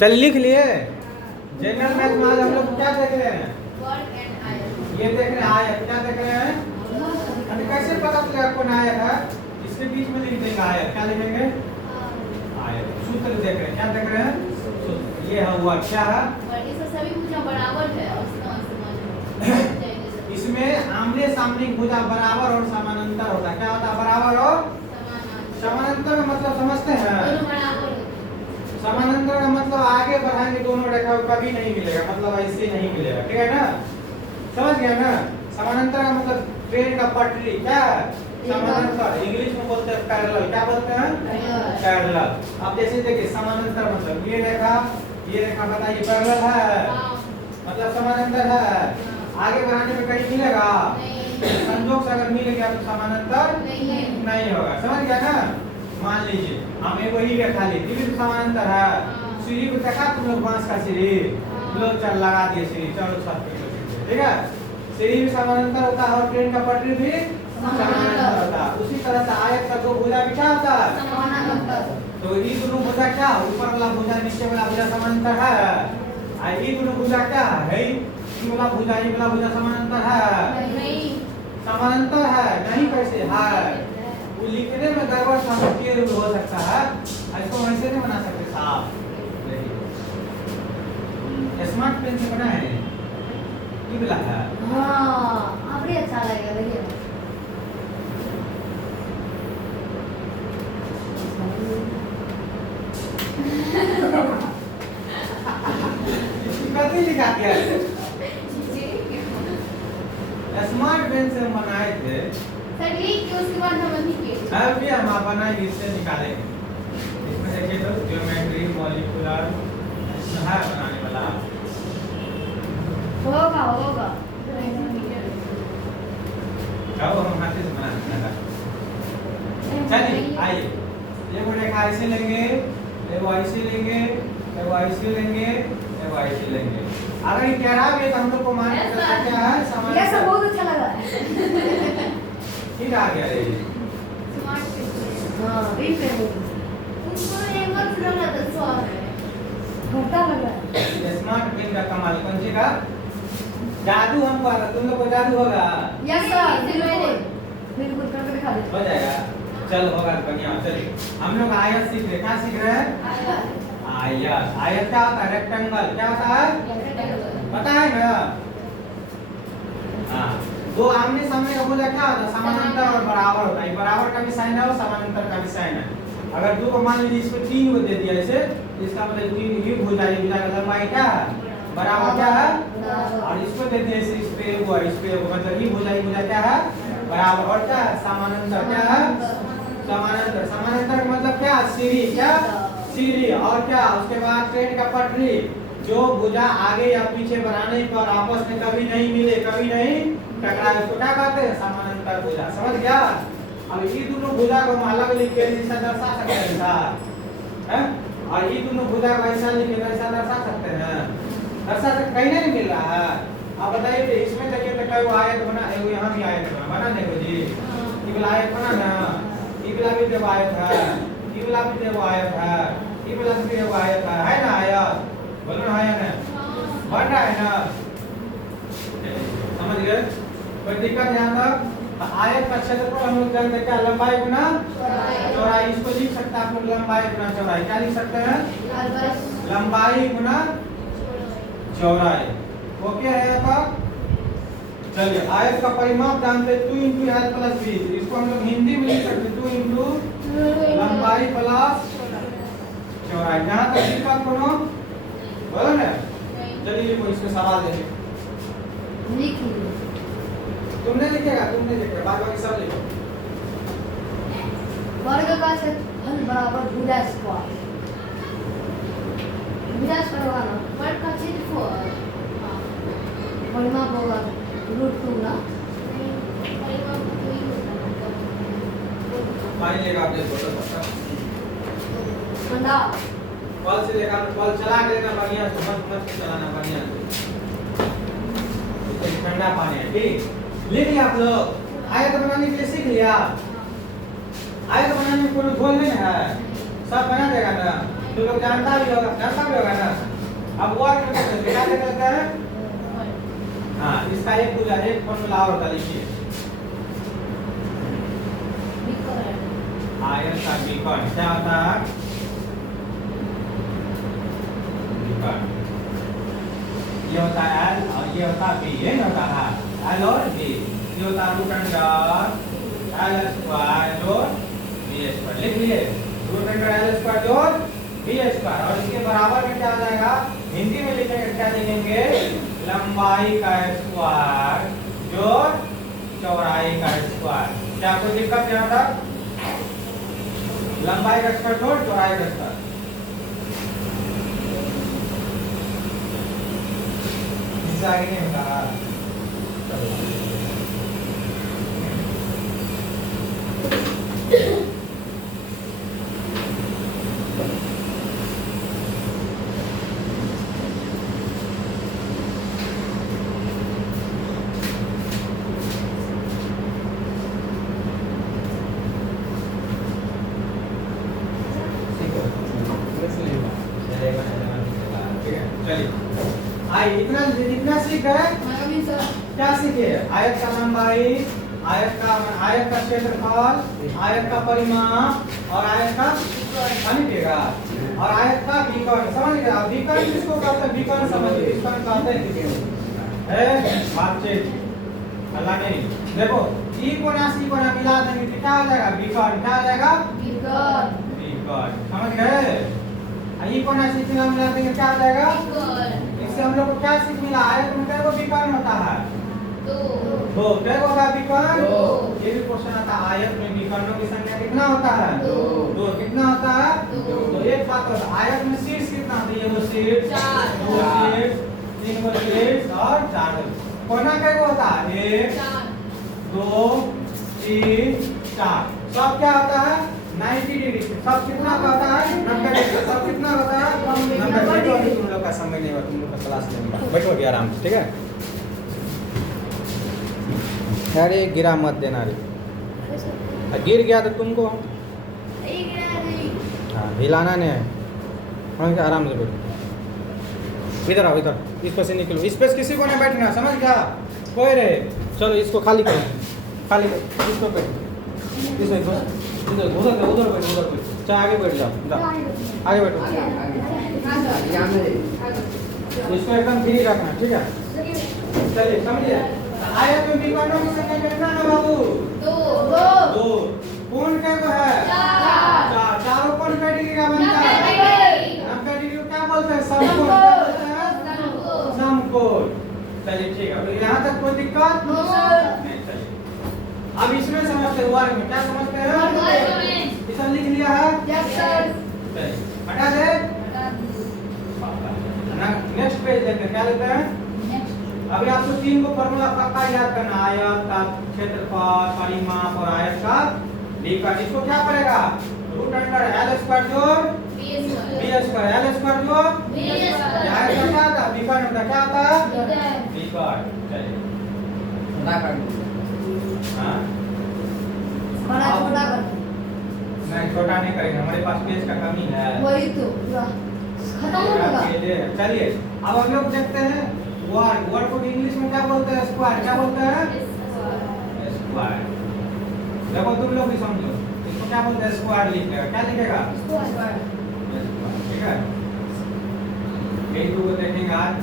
चल लिख लिए। जनरल मैथ में आज हम लोग क्या देख रहे हैं? ये देख रहे हैं आयत। क्या देख रहे हैं? अभी कैसे पता चलेगा कौन आयत है? इसके बीच में लिख देंगे आयत। क्या लिखेंगे? आयत। सूत्र देख रहे हैं। क्या देख रहे हैं? सूत्र। ये है हुआ क्या है? सभी भुजा बराबर है और इसमें आमने सामने की भुजा बराबर और समानांतर होता है। क्या होता है? बराबर और समानांतर का मतलब समझते हैं? समानांतर का मतलब आगे बढ़ाएंगे दोनों रेखा कभी नहीं मिलेगा, मतलब ऐसे नहीं मिलेगा। ठीक है ना? समझ गया ना? समानांतर का मतलब ट्रेन का पटरी। क्या है? समानांतर। इंग्लिश में बोलते हैं पैरेलल। क्या बोलते हैं? पैरेलल। अब जैसे देखिए समानांतर मतलब ये रेखा बताइए पैरेलल है, मतलब समानांतर है। आगे बढ़ाने में कहीं मिलेगा? संयोग से अगर मिल गया तो समानांतर नहीं होगा। समझ गया ना? मान लीजिए हम एक वही रेखा ली, ये भी समानांतर है। सीढ़ी को देखा तुम लोग? बांस का सीढ़ी लोग चल लगा दिए सीढ़ी, चलो छत पे। ठीक है? सीढ़ी भी समानांतर होता है और ट्रेन का पटरी भी समानांतर होता है। उसी तरह से आयत का दो भुजा भी क्या होता है? समानांतर। तो ये दोनों भुजा क्या? ऊपर वाला भुजा नीचे वाला भुजा समानांतर है। ये दोनों भुजा क्या है? ये वाला भुजा समानांतर है? नहीं, समानांतर है नहीं। कैसे है? वो लिखने में गड़बड़ समझिए हो सकता है, इसको वैसे नहीं बना सकते साहब। स्मार्ट पेन से बना है ये वाला है। हां आपरे अच्छा लगेगा। देखिए कथी लिखा दिया है? स्मार्ट पेन से हम बनाए थे सर, लिख के उसके बाद हम लिखेंगे। अभी हम बनाएंगे, इससे निकालेंगे। इसमें देखिए तो ज्योमेट्री मॉलिक्यूलर है बनाने वाला। होगा अब हम हाथ से बनाने लगा। चलिए आइए, ये वो रेखा ऐसे लेंगे, एगो ऐसे लेंगे, एगो ऐसे लेंगे, एगो ऐसे लेंगे। अगर ये कह रहा है तो हम लोग को मान के चलना क्या है? समानांतर। ये सब बहुत अच्छा लगा। ठीक आ गया ये। Smart pen. हां रीड कर दो। उनको एक बार लगा तो स्वाद है। घटा लगा। स्मार्ट पेन का कमाल कौन सी का? जादू हम कर रहे, तुम लोग को जादू होगा? यस सर, बिल्कुल करके दिखा दे। हो जाएगा। चल होगा बढ़िया। चलिए हम लोग आयत सीख रहे। क्या सीख रहे हैं? आयत। आयत क्या होता है? रेक्टेंगल। क्या होता है? पता है ना? हाँ, दो आमने सामने का भुजा क्या होता है? समानांतर और बराबर होता है। बराबर का भी साइन है और समानांतर का भी साइन है। अगर दो को मान लीजिए इसको 3 को दे दिया ऐसे, इसका मतलब ये भुजा का लंबाई क्या है? बराबर क्या है? और इसको दे दिया इस पे वो मतलब ये भुजा क्या है? बराबर। और क्या है? समानांतर। क्या है? समानांतर। समानांतर का मतलब क्या? सीढ़ी। क्या? सीढ़ी। और क्या? उसके बाद ट्रेन का पटरी। जो भुजा आगे या पीछे बनाने पर आपस में कभी नहीं मिले, कभी नहीं टकराए, उसको क्या कहते हैं? समानांतर भुजा। समझ गया? अब ये दोनों भुजा को हम अलग लिख के ऐसा दर्शा सकते हैं, और ये दोनों भुजा को ऐसा लिख के ऐसा दर्शा सकते हैं। दर्शा सकते कहीं नहीं मिल रहा है। आप बताइए तो इसमें देखिए तो कई आयत बना है, यहाँ भी आयत बना देखो जी। ये वाला आयत बना ना, ये वाला भी देखो आयत है, ये वाला भी देखो आयत है, ये वाला भी देखो आयत है ना? आयत बोलो ना, है ना? बन रहा है ना? समझ गए? कोई दिक्कत यहाँ तक? आयत का क्षेत्रफल हम लोग जानते हैं क्या? लंबाई गुना चौड़ाई। इसको लिख सकते हैं आप लोग, लंबाई गुना चौड़ाई। क्या लिख सकते हैं? लंबाई गुना चौड़ाई। ओके है यहाँ तक? चलिए आयत का परिमाप जानते हैं 2 × हाइट प्लस 20। इसको हम लोग हिंदी में लिख सकते हैं 2 × लंबाई प्लस चौड़ाई। यहाँ तक दिक्कत कोनो बोलो ना? चलिए कोई इसमें सवाल देंगे। तुमने लिखेगा, बाकी सब लिखो। वर्ग का क्षेत्रफल बराबर भुजा स्क्वायर। भुजा स्क्वायर होगा ना? वर्ग का क्षेत्रफल परिमाप होगा √2 ना? परिमाप कोई होता है। पानी लेगा आप देखो तो पता। ठंडा कल से लेकर कल चला के लेना बढ़िया से, मत चलाना बढ़िया से। ठंडा पानी है। ठीक लिख लिया आप लोग? आयत बनाने के लिए सीख लिया? आयत बनाने में कोई झोल नहीं है, सब बना देगा ना? तो लोग जानता भी होगा ना। अब वर्ग में क्या करते हैं? हाँ, इसका एक फॉर्मूला और होता लिखिए। आयत का विकर्ण क्या होता है? विकर्ण ये होता है L और ये होता है B, ये होता है L और B। ये होता है रूट अंडर L स्क्वायर जोड़ B स्क्वायर। लिख लिए रूट अंडर L स्क्वायर जोड़ B स्क्वायर। और इसके बराबर में क्या आ जाएगा? हिंदी में लिखेंगे क्या लिखेंगे? लंबाई का स्क्वायर जोड़ चौड़ाई का स्क्वायर। क्या कोई दिक्कत यहाँ तक? लंबाई का स्क्वायर जोड़ चौड़ाई का स्क्वायर। इससे आगे नहीं होता। इतना सीख गए। क्या सीखे? आयत का लंबाई, आयत का क्षेत्रफल, आयत का परिमाप और आयत का समझिएगा और आयत का विकर्ण समझिएगा। विकर्ण किसको कहते हैं? विकर्ण समझिए। विकर्ण कहते हैं बातचीत अल्लाह नहीं। देखो ई कोना सी कोना मिला देंगे तो क्या हो जाएगा? विकर्ण। क्या हो जाएगा? विकर्ण। समझ गए? ई कोना सी कोना मिला देंगे क्या हो जाएगा? इससे हम लोग को क्या सीख मिला? आयत में कैगो विकर्ण होता है? दो। कैगो का विकर्ण? ये भी क्वेश्चन आता है। आयत में विकर्णों की संख्या कितना होता है? दो। कितना होता है? तो एक बात होता है, आयत में शीर्ष कितना होता है? ये दो शीर्ष, दो शीर्ष, तीन गो शीर्ष और चार। कोना कैगो होता है? एक, दो, तीन, चार। सब क्या होता है? 90 डिग्री। सब कितना का होता है? 90 डिग्री। सब कितना होता है? 90 डिग्री। तुम लोग का समय नहीं हुआ, तुम लोग का क्लास लेंगे। बैठो अभी आराम से, ठीक है? अरे गिरा मत देना रे। गिर गया तो तुमको हाँ हिलाना नहीं है। हाँ आराम से बैठो। इधर आओ, इधर इस पर से निकलो। इस पर किसी को नहीं बैठना, समझ गया? कोई रहे। चलो इसको खाली करो, खाली करो। इस पर बैठो, इस पर उधर उधर बैठो, उधर बैठो। चाहे आगे बैठ जाओ, आगे बैठो। इसको एकदम फ्री रखना, ठीक है? चलिए समझिए। आयत में विकर्णों की संख्या कितना है बाबू? दो। कोण कैगो है? चार। चारों कोण कै डिग्री का बनता है? 90 डिग्री को क्या बोलते हैं? समकोण। क्या बोलते हैं? समकोण। चलिए ठीक है। अब यहाँ तक कोई दिक्कत नहीं? चलिए अब इसमें समझते हैं। वर्ग में क्या समझते हैं? इसे लिख लिया है? चलिए हटा दे। नेक्स्ट पेज देखते क्या लिखते हैं? अभी आपको तीन को फॉर्मूला पक्का याद करना। आयत का क्षेत्रफल, परिमाप और आयत का विकर्ण। इसको क्या करेगा? रूट अंडर L स्क्वायर जोड़ B स्क्वायर। L स्क्वायर जोड़ आयत का क्या होता है? विकर्ण का क्या होता है? विकर्ण। चलिए बड़ा कर दो। हां बड़ा छोटा कर। नहीं छोटा नहीं करेंगे, हमारे पास पेज का कमी है। वही तो पूरा खत्म हो गया। चलिए अब हम लोग देखते हैं वर्ग। वर्ग को इंग्लिश में क्या बोलते हैं? स्क्वायर। क्या बोलते हैं? स्क्वायर। देखो तुम लोग भी समझो, इसको क्या बोलते हैं? स्क्वायर लिखेगा। क्या लिखेगा? स्क्वायर। ठीक है? यही दो देखेंगे आज।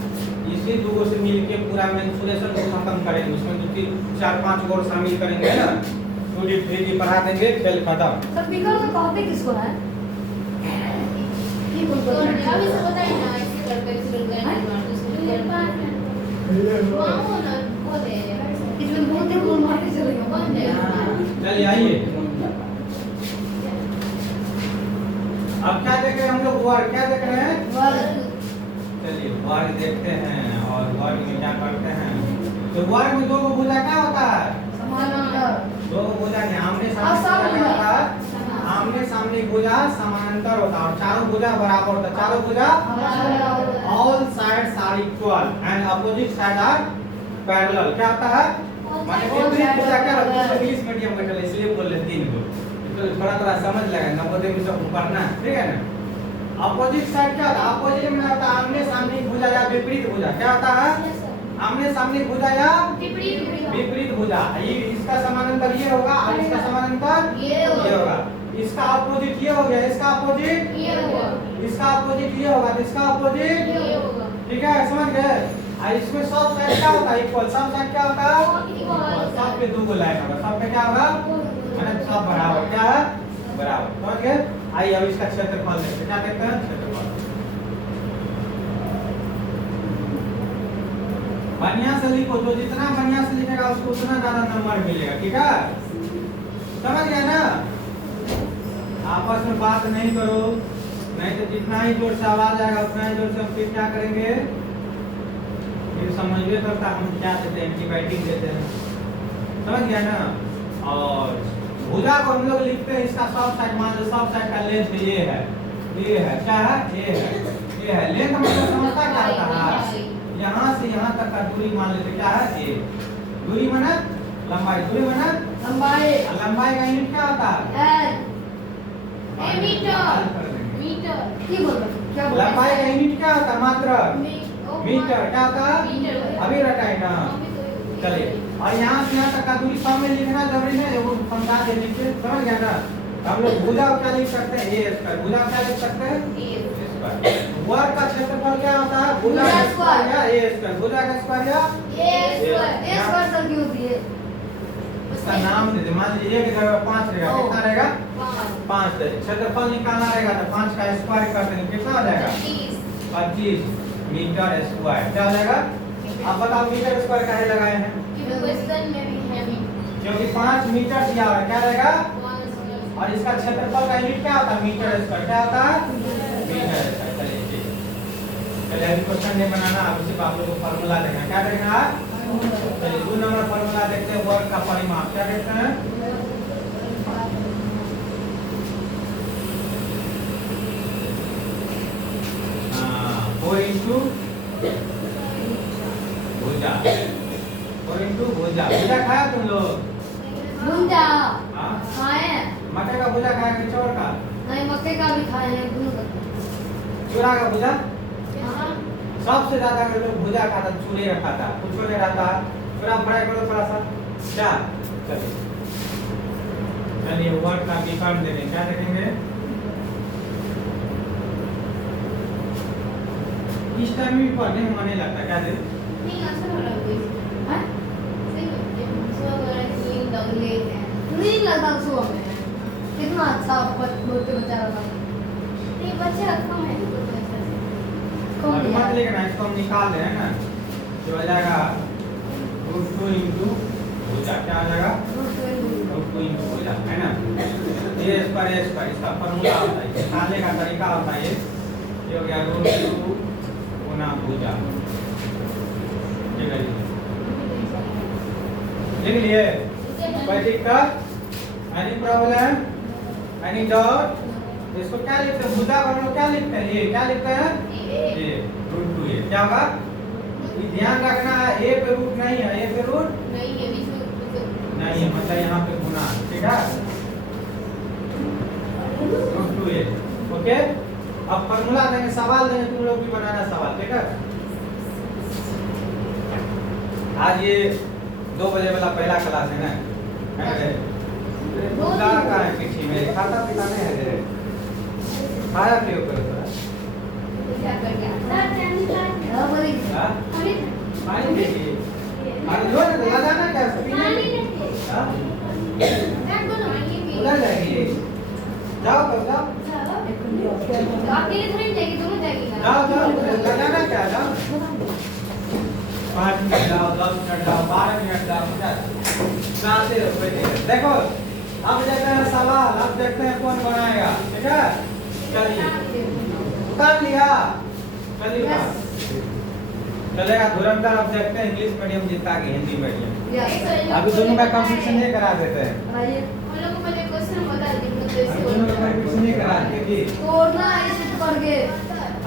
इसी दो से मिलके पूरा मेंसुरेशन को खत्म करेंगे। उसमें दो तीन चार पांच और शामिल करेंगे ना, 2D 3D पढ़ा देंगे, खेल खत्म। सब विकर्ण का टॉपिक किसको है? ये बोलते हैं अभी से बताइए ना, ऐसे करके इसमें बहुत ही गुण मारते चलेंगे। चलिए आइए अब क्या देख रहे हैं हम लोग? वर्ग। क्या देख रहे हैं? वर्ग। चलिए वर्ग देखते हैं। और वर्ग में क्या करते हैं? तो वर्ग में दो को भुजा क्या होता है? समानांतर। दो को भुजा नहीं, आमने सामने क्या होता है? आमने सामने भुजा समानांतर होता है और चारों भुजा बराबर होता है। चारों भुजा all sides are equal and opposite side are parallel. क्या होता है? माने विपरीत भुजा क्या होता है? इंग्लिश मीडियम में चले इसलिए बोल रहे तीन को, तो थोड़ा थोड़ा समझ लगा। नवोदय में सब पढ़ना, ठीक है ना? अपोजिट साइड क्या होता है? अपोजिट में होता है आमने सामने भुजा या विपरीत भुजा। क्या होता है? आमने सामने भुजा या विपरीत भुजा। ये इसका समानांतर ये होगा और इसका समानांतर ये होगा। इसका अपोजिट ये हो गया, इसका अपोजिट ये होगा, इसका अपोजिट ये होगा, तो इसका अपोजिट ये होगा। ठीक है, समझ गए? और इसमें सब साइड क्या होता है? इक्वल। सब साइड क्या होता है? सब पे दो लाइन होगा। सब पे क्या होगा? मतलब सब बराबर। क्या है? बराबर। समझ गए? आइए अब इसका क्षेत्रफल देखते हैं। क्या देखते हैं? क्षेत्रफल। बढ़िया से लिखो, जो जितना बढ़िया से लिखेगा उसको उतना ज्यादा नंबर मिलेगा। ठीक है, समझ गए ना? आपस में बात नहीं करो, नहीं तो जितना ही जोर से आवाज आएगा उतना ही जोर से हम फिर क्या करेंगे, फिर समझिए तब तक हम क्या देते हैं, एंटीबायोटिक देते हैं। समझ गया ना? और भुजा को हम लोग लिखते हैं, इसका सब साइड मान लो, सब साइड का लेंथ ये है, ये है, क्या है? ये है, ये है। लेंथ मतलब समझता क्या होता है? यहाँ से यहाँ तक का दूरी मान लेते, क्या है? ये दूरी माना लंबाई, दूरी माना लंबाई। लंबाई का यूनिट क्या होता है? मीटर। मीटर। क्या बोल रहे? क्या बोल रहे? लंबाई का यूनिट क्या होता है? मात्रक। मीटर। क्या होता है? मीटर। अभी रटा है ना? चलिए, और यहाँ से यहाँ तक का दूरी सब में लिखना जरूरी है, वो समझा दे नीचे। समझ गया ना? हम लोग भुजा को क्या लिख सकते हैं? ए स्क्वायर। भुजा को क्या लिख सकते हैं? ए स्क्वायर। वर्ग का क्षेत्रफल क्या होता है? भुजा का स्क्वायर या ए स्क्वायर। भुजा का स्क्वायर या एक बार सर की होती है। इसका नाम दे दे। मान लीजिए एक जगह 5 रहेगा, कितना रहेगा? 5 क्षेत्रफल निकालना रहेगा तो 5 का स्क्वायर कर देंगे, कितना हो जाएगा? 25 मीटर स्क्वायर। क्या हो जाएगा? आप बताओ मीटर स्क्वायर काहे लगाए हैं? क्वेश्चन में भी है मीटर। क्योंकि 5 मीटर दिया हुआ है। क्या रहेगा? और इसका क्षेत्रफल का यूनिट क्या होता है? Metre square. क्या होता है? Metre square. चलिए ठीक, चलिए अभी क्वेश्चन नहीं बनाना, अब सिर्फ आप लोग को फार्मूला देखना। क्या देखना है? चलिए 2 नंबर फार्मूला देखते हैं, वर्ग का परिमाप। क्या देखते हैं? हाँ, 4 इंटू भुजा, 4 इंटू भुजा। भुजा खाया तुम लोग? भुंजा हाँ, खाए। मटर का भुजा खाया कि चौर का? नहीं, मक्के का भी खाए हैं, दोनों का। चूरा का भुजा? हाँ। सबसे ज्यादा अगर लोग भुजा खाता तो चूरे का खाता, कुछ नहीं रहता। थोड़ा फ्राई करो थोड़ा सा। क्या? चलिए चलिए वर्ग का विकर्ण देखें। क्या देखेंगे? इस टाइम भी पढ़ने में मन नहीं लगता। क्या दे? नहीं, अच्छा हो रहा है कोई। हैं? सही है। सो वाला सीन दंगले है। नहीं लगा सुबह में। कितना अच्छा बोलते बेचारा था। नहीं, बच्चे कम है तो ऐसा से। कौन अभी दिया? मत लेकिन इसको हम निकाल रहे हैं ना, जो हो जाएगा √2 इंटू भुजा। क्या हो जाएगा? √2 इंटू भुजा, है ना? ए स्क्वायर इसका फॉर्मूला होता है, निकालने का तरीका होता है ये हो गया √2 गुना भुजा। लिख लिए? कोई दिक्कत? Any problem? Any doubt? इसको क्या लिखते हैं? भुजा को हम लोग क्या लिखते हैं? ये क्या लिखते हैं? ये √2 ये क्या होगा? ये ध्यान रखना है, ए पे रूट नहीं है, ए पे रूट नहीं है, बीच में कुछ नहीं है, मतलब यहाँ पे गुना। ठीक है, √2 ये। ओके, अब फॉर्मूला देंगे, सवाल देंगे, तुम लोग भी बनाना सवाल। ठीक है, आज ये 2 बजे वाला पहला क्लास है ना? है ना? का है पीछे में खाता पीता नहीं है रे, खाया पियो करो थोड़ा। क्या कर गया? हाँ, बोली। हाँ? पानी देखिए, पानी जो है ना लगाना क्या पीने में? हाँ? उधर जाएगी, जाओ कब जाओ, अकेले थोड़ी जाएगी, दोनों जाएगी ना। जाओ जाओ, लगाना क्या? जाओ 5 मिनट जाओ, 10 मिनट जाओ, 12 मिनट जाओ, जाते रहो बैठे। देखो अब देखते हैं सवाल, अब देखते हैं कौन बनाएगा। ठीक है, चलिए उतार लिया, चलिए चलेगा धुरंधर। अब देखते हैं इंग्लिश मीडियम जीता कि हिंदी मीडियम। अभी दोनों का कंपटीशन नहीं करा देते हैं, हम लोग को पहले क्वेश्चन बता दीजिए, तो अभी दोनों का कंपटीशन नहीं करा क्योंकि तोड़ना है इसे करके।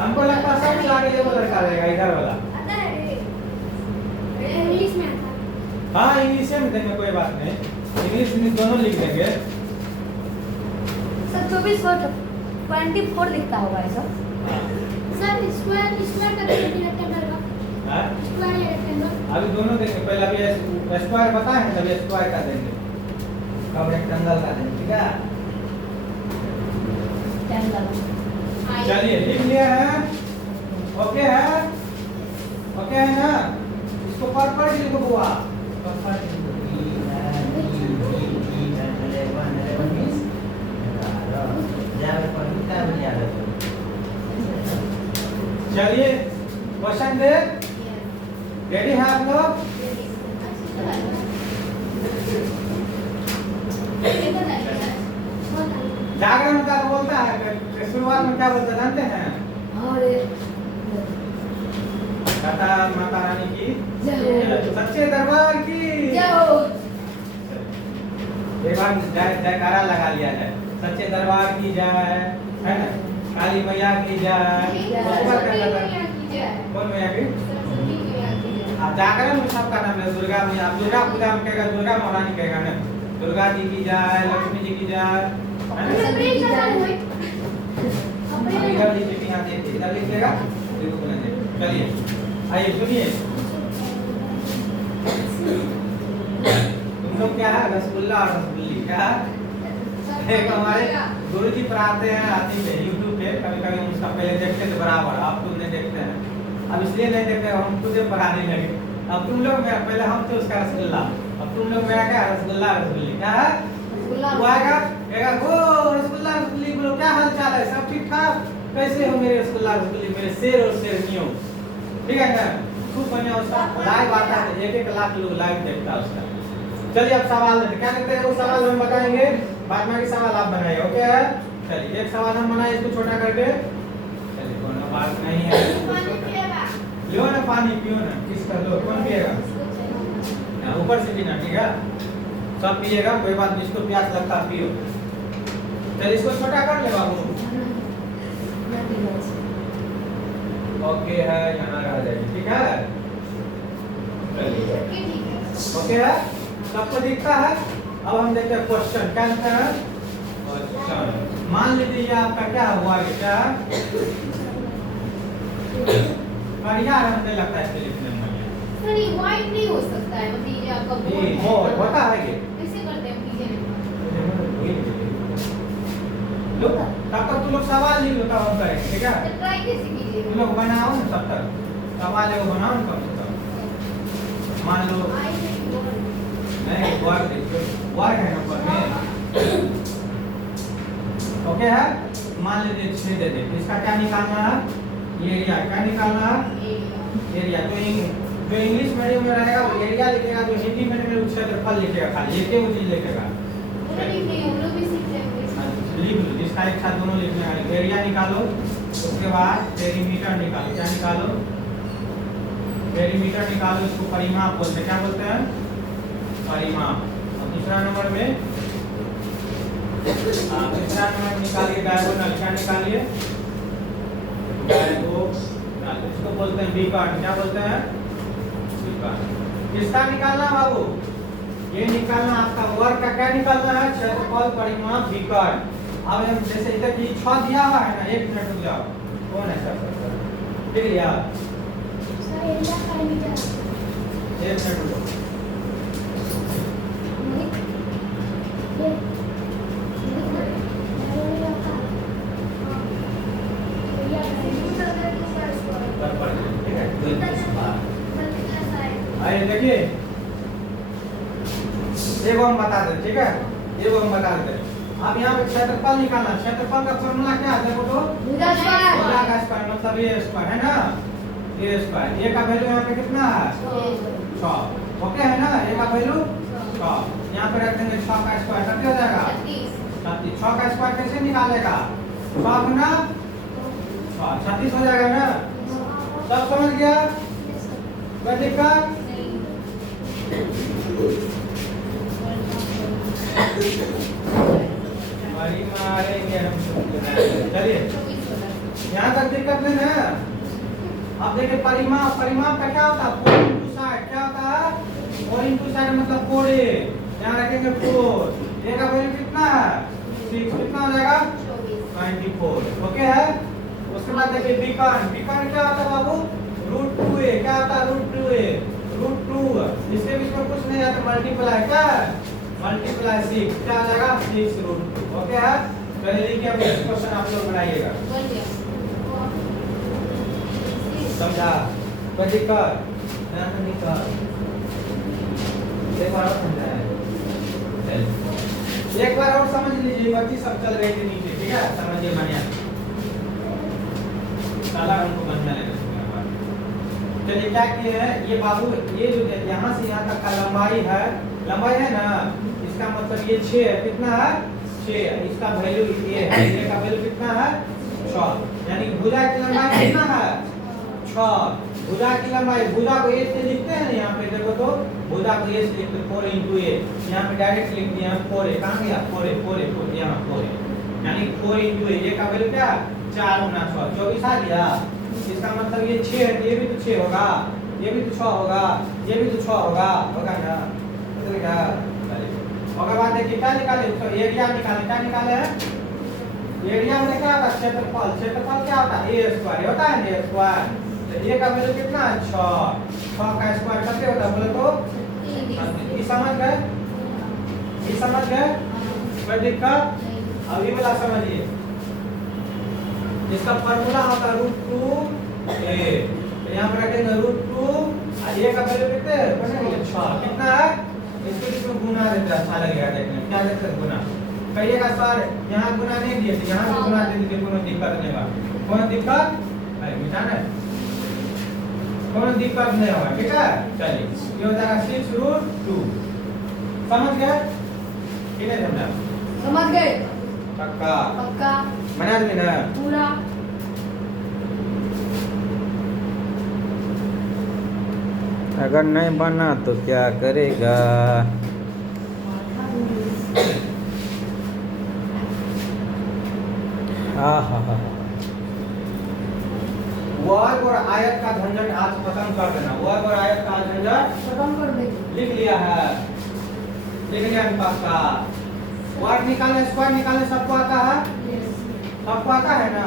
हमको लगता है सबसे आगे ये वो लड़का रहेगा, इधर वाला। आता है इंग्लिश में आता हाँ इंग्लिश में देंगे, कोई बात नहीं, इंग्लिश में दोनों लिख देंगे। सर 24 वर्ड 24 लिखता होगा ऐसा। सर स्क्वायर स्क्वायर का रेक्टेंगल का हाँ? स्क्वायर या रेक्टेंगल अभी दोनों देंगे, पहले अभी स्क्वायर बताए हैं तभी स्क्वायर का देंगे, कब रेक्टेंगल का देंगे, ठीक है। चलिए लिख लिया है, ओके है, ओके है ना। इसको पर लिखो बुआ, चलिए क्वेश्चन दे, रेडी है आप लोग? जागरण का तो बोलता है, शुरुआत में क्या बोलता है जानते हैं? माता माता रानी की सच्चे दरबार की। एक बार जयकारा लगा लिया जाए, सच्चे दरबार की जय, है ना, काली मैया की जय। कौन मैया की? जागरण में सबका नाम है, दुर्गा मैया, दुर्गा पूजा में कहेगा दुर्गा महारानी कहेगा ना, दुर्गा जी की जय, लक्ष्मी जी की जय, इधर लिख यहाँ देखिए, इधर लिख लेगा, देखो बोलेंगे। चलिए आइए सुनिए, तुम लोग क्या है, रसगुल्ला और रसगुल्ली क्या? एक हमारे गुरुजी पढ़ाते हैं आती पे यूट्यूब पे, कभी कभी हम उसका पहले देखते थे बराबर, आप तुम नहीं देखते हैं, अब इसलिए नहीं देखते, हम खुद पढ़ाने लगे। अब तुम लोग में पहले हम थे उसका रसगुल्ला, अब तुम लोग मेरा क्या रसगुल्ला रसगुल्ली क्या है? वो आएगा कहेगा वो रसगुल्ला रसगुल्ली बोलो, क्या हाल चाल है, सब ठीक ठाक, कैसे हो मेरे रसगुल्ला रसगुल्ली, मेरे शेर और शेरनियों, ठीक है ना। खूब बढ़िया उसका लाइव आता है, 1-1 लाख लोग लाइव देखता है उसका। चलिए अब सवाल क्या कहते हैं, वो सवाल हम बताएंगे, बाद में सवाल आप बनाइए, ओके है। चलिए एक सवाल हम बनाए, इसको छोटा करके, चलिए कोई बात नहीं है, लो ना पानी पियो ना, किसका लो, कौन पिएगा? ऊपर से पीना, ठीक है, सब पिएगा, कोई बात नहीं, जिसको प्यास लगता पियो। चलिए इसको छोटा कर ले बाबू, ओके है, यहाँ रह जाएगी, ठीक है। ओके है, सबको दिखता है। अब हम देखते हैं क्वेश्चन, क्या लिखा है क्वेश्चन। मान लीजिए आपका क्या हुआ, क्या बढ़िया रंग लगता है लिखने में, सर ये व्हाइट नहीं हो सकता है, मतलब ये आपका मोर होता है ये, कैसे करते हैं पीजे में? लो तब तक तुम लोग सवाल लिख लो, तब हम करेंगे, ठीक है। तो ट्राई कैसे कीजिए? तुम लोग बनाओ ना, तब तक सवाल है वो बनाओ ना, कम से कम मान लो नहीं वर्ग देखो, वर्ग है नंबर में, ओके है। मान लीजिए 6 दे दे, इसका क्या निकालना है, एरिया क्या निकालना है, एरिया। जो इंग्लिश मीडियम में रहेगा वो एरिया लिखेगा, जो हिंदी मीडियम में क्षेत्रफल लिखेगा, खाली एक वो चीज लिखेगा। लिख लो, जिसका एक साथ दोनों लिखने वाले, एरिया निकालो, उसके बाद पेरीमीटर निकालो, क्या निकालो, पेरीमीटर निकालो, इसको परिमाप बोलते हैं, क्या बोलते हैं, परिमाप। और दूसरा नंबर में दूसरा नंबर निकालिए डायगोनल, क्या निकालिए, डायगोनल, इसको बोलते हैं विकर्ण, क्या बोलते हैं, विकर्ण। किसका निकालना बाबू, ये निकालना आपका वर्ग का, क्या निकालना है, क्षेत्रफल परिमाप विकर्ण। अब हम जैसे इधर की 6 दिया हुआ है ना, 1 मिनट रुक जाओ, कौन है सर, ठीक है यार, सर एरिया का मीटर 1 मिनट रुको, आइए देखिए, देखो हम बता दें, ठीक है, देखो हम बता देते हैं। अब यहाँ पे क्षेत्रफल निकालना, क्षेत्रफल का फॉर्मूला क्या है, देखो तो भुजा का स्क्वायर, मतलब ये स्क्वायर है ना, ये स्क्वायर, ये का वैल्यू यहाँ पे कितना है 6, ओके है ना, ये का वैल्यू 6, यहाँ पे रख देंगे 6 का स्क्वायर, कितना हो जाएगा 36। 6 का स्क्वायर कैसे निकालेगा, 6 गुना 36 हो जाएगा ना, सब समझ गया, कोई दिक्कत? मारेंगे हम, चलिए यहाँ तक दिक्कत नहीं है। अब देखिए परिमाप, परिमाप का क्या होता है, 4 into 60, क्या होता है 4 into 60 मतलब 4a, यहाँ रखेंगे 4, a का वैल्यू कितना है 6, कितना हो जाएगा 24 ओके है। उसके बाद देखिए बीकन, बीकन क्या होता है बाबू? √2a, क्या होता है √2a? √2 इसके बीच में कुछ नहीं है तो मल्टीप्लाई क्या? मल्टीप्लाई 6 क्या आ जाएगा? 6√2 ओके है। चलिए लिखिए अब नेक्स्ट क्वेश्चन आप लोग बनाइएगा। बन गया समझा? कोई दिक्कत? ना तो दिक्कत। एक बार और समझाया एक बार और समझ लीजिए, बच्ची सब चल रही थी नीचे, ठीक है? समझिए मानिए साला हमको बनना लेना। चलिए क्या किए हैं ये बाबू, ये जो यहाँ से यहाँ तक का लंबाई है ना, इसका मतलब ये 6 है। कितना है? 6। इसका वैल्यू ये है, ये का वैल्यू कितना है? 6। यानी भुजा की लंबाई कितना है? 6। भुजा की लंबाई, भुजा को a से लिखते हैं ना, यहाँ पे देखो तो भुजा को a से लिखते 4 × a, यहाँ पे डायरेक्ट लिख दिया 4a, कहाँ गया 4a, यहाँ 4a, यानी 4 × a, ये का वैल्यू क्या? 4 × 6 24 आ गया। इसका मतलब ये 6 है, ये भी तो 6 होगा, ये भी तो 6 होगा, ये भी तो 6 होगा ना? मतलब क्या? और बाद देखिए क्या निकाले, तो एरिया निकाले, क्या निकाले हैं? एरिया में क्या होता है? क्षेत्रफल, क्षेत्रफल क्या होता है? a² होता है ना, a²। तो a का वैल्यू कितना है? 6 का स्क्वायर कितने होता है बोले तो? ये समझ गए? ये समझ गए? कोई दिक्कत? अब ये वाला समझिए, इसका फार्मूला होता है √2a, तो यहाँ पर रखेंगे √2 और a का वैल्यू कितने बनेगा? 6। कितना है? इसके बीच में गुना देते हैं, अच्छा लगेगा देखने में। क्या देते हैं? गुना। कहिएगा सर यहाँ गुना नहीं दिए थे, यहाँ से गुना दे दीजिए, कोनो दिक्कत नहीं होगा। कोनो दिक्कत? अरे मिटाना है, कोनो दिक्कत नहीं होगा, ठीक है? चलिए ये हो जाएगा 6√2। समझ गए कि नहीं समझा? समझ गए? पक्का? पक्का बना दूँ ना? पूरा। अगर नहीं बना तो क्या करेगा? वर्ग और आयत का झंझट आज खत्म कर देना। वर्ग और आयत का झंझट खत्म कर दे। लिख लिया है, लिख लिया है पक्का। वर्ग निकालने, स्क्वायर निकालने सबको आता है? सबको आता है ना?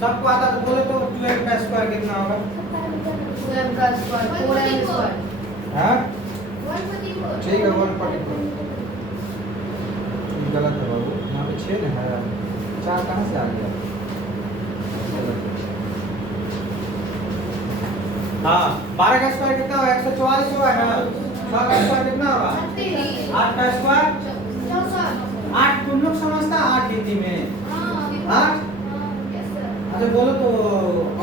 सबको आता तो बोले तो 12 का स्क्वायर कितना होगा? 12 का स्क्वायर 4m स्क्वायर। हाँ 144 ठीक है 144। गलत है बाबू, यहाँ पे 6 है, 4 कहाँ से आ गया? हाँ 12 का स्क्वायर कितना होगा? 144 होगा ना? 6 का स्क्वायर कितना होगा? 8 का स्क्वायर 8। तुम लोग समझता 8 हिंदी में? 8? अच्छा बोलो तो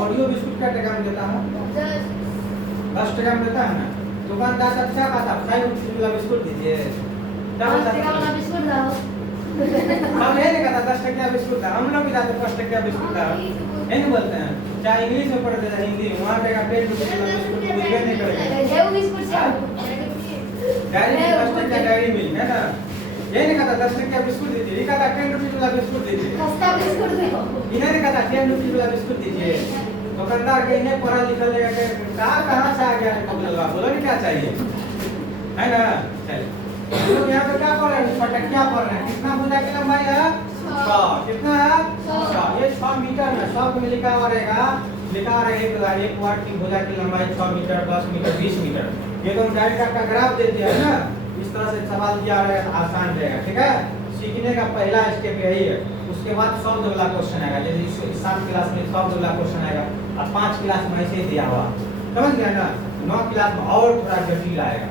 ऑडियो बिस्कुट क्या टका में देता है? 10 टका में देता है ना? दुकानदार से अच्छा खाता है, 5 रुपये वाला बिस्कुट दीजिए। क्या बोलता है? बिस्कुट दाओ। हम नहीं कहता 10 टका बिस्कुट था, हम लोग भी जाते 5 टका बिस्कुट था, नहीं बोलते हैं। चाहे इंग्लिश में पढ़ते थे हिंदी में, वहाँ पे 10 रुपये वाला बिस्कुट मिलबे नहीं करेगा। जेव बिस्कुट से डायरी में 10 टका डायरी मिल है ना? ये नहीं कहता 10 टका बिस्कुट दीजिए, ये कहता 10 रुपये वाला बिस्कुट दीजिए। सस्ता बिस्कुट दो। इन्हें नहीं कहता 10 रुपये वाला बिस्कुट दीजिए। दुकानदार के इन्हें पढ़ा लिखा लेगा कि कहाँ से आ गया है कबूलवा, बोलो नहीं क्या चाहिए, है ना? चलिए तो यहाँ पे क्या पढ़ रहे हैं? 6 क्या पढ़ रहे हैं? कितना भुजा की लंबाई है? 6। कितना है? 6। ये 6 मीटर में 100 में लिखा हुआ रहेगा, लिखा रहेगा एक वाट की भुजा की लंबाई 6 मीटर, 10 मीटर, 20 मीटर। ये तो हम डायरेक्ट आपका ग्राफ दे दिया है ना, इस तरह से सवाल दिया रहेगा तो आसान रहेगा, ठीक है? सीखने का पहला स्टेप यही है। उसके बाद शब्द वाला क्वेश्चन आएगा, जैसे 7 क्लास में शब्द वाला क्वेश्चन आएगा, और 5 क्लास में ऐसे ही दिया हुआ, समझ गया ना? 9 क्लास में और थोड़ा जटिल आएगा।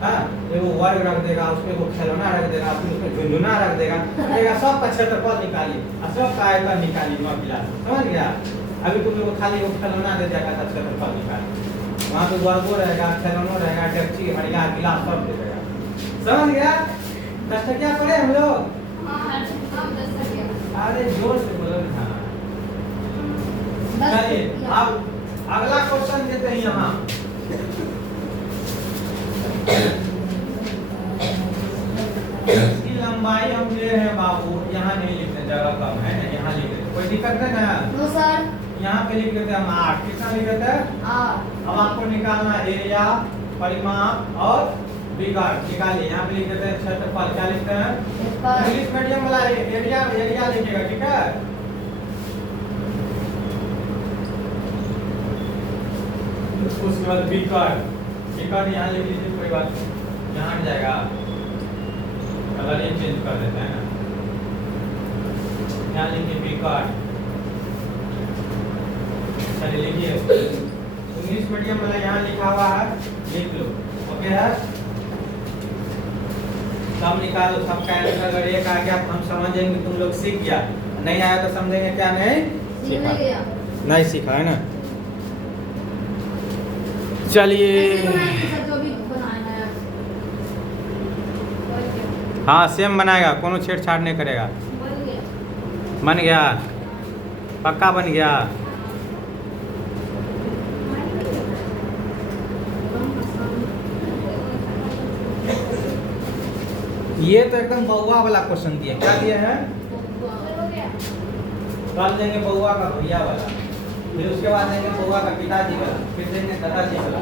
हाँ ये वो वर्ग रख देगा, उसमें वो खिलौना रख देगा, फिर उसमें झुंझुना रख देगा, कहेगा सब का क्षेत्रफल निकालिए और सब का आयतन निकालिए 9 क्लास, समझ गया? अभी तुम लोग खाली वो खिलौना दे देगा तो क्षेत्रफल निकालिए, वहाँ पे वर्गो रहेगा, खिलौना रहेगा, डेक्ची हड़िया गिलास सब दे देगा, समझ गया? 10 टकिया पढ़े हम लोग? अरे जोर से बोलो ना। चलिए अब अगला क्वेश्चन देते हैं यहाँ। इसकी लंबाई हम ले रहे हैं बाबू, यहाँ नहीं लिखते, जगह कम है ना, यहाँ लिख देते, कोई दिक्कत नहीं ना? No sir. यहाँ पे लिख देते हम 8। कितना लिख देते हैं? 8। अब आपको निकालना एरिया, परिमाप और विकर्ण निकालिए। यहाँ पे लिख देते हैं क्षेत्रफल, क्या लिखते हैं? इंग्लिश मीडियम वाला एरिया लिखिएगा, ठीक है? उसके बाद विकट, विकट यहाँ लिख लीजिए, कोई बात नहीं, यहाँ हट जाएगा, कलर एक चेंज कर देते हैं ना, यहाँ लिखिए विकट। चलिए लिखिए, इंग्लिश मीडियम वाला यहाँ लिखा हुआ है, लिख लो, ओके है। सब निकालो, सबका आंसर अगर एक आ गया हम समझेंगे तुम लोग सीख गया, नहीं आया तो समझेंगे क्या नहीं सीखा, नहीं सीखा है ना। चलिए हाँ सेम बनाएगा, कोनो छेड़छाड़ नहीं करेगा। बन गया, पक्का बन गया। ये तो एकदम बउआ वाला क्वेश्चन दिया, क्या दिया है, कल देंगे बउआ का भैया वाला, फिर उसके बाद देंगे बउआ का पिताजी वाला, फिर देंगे दादाजी वाला।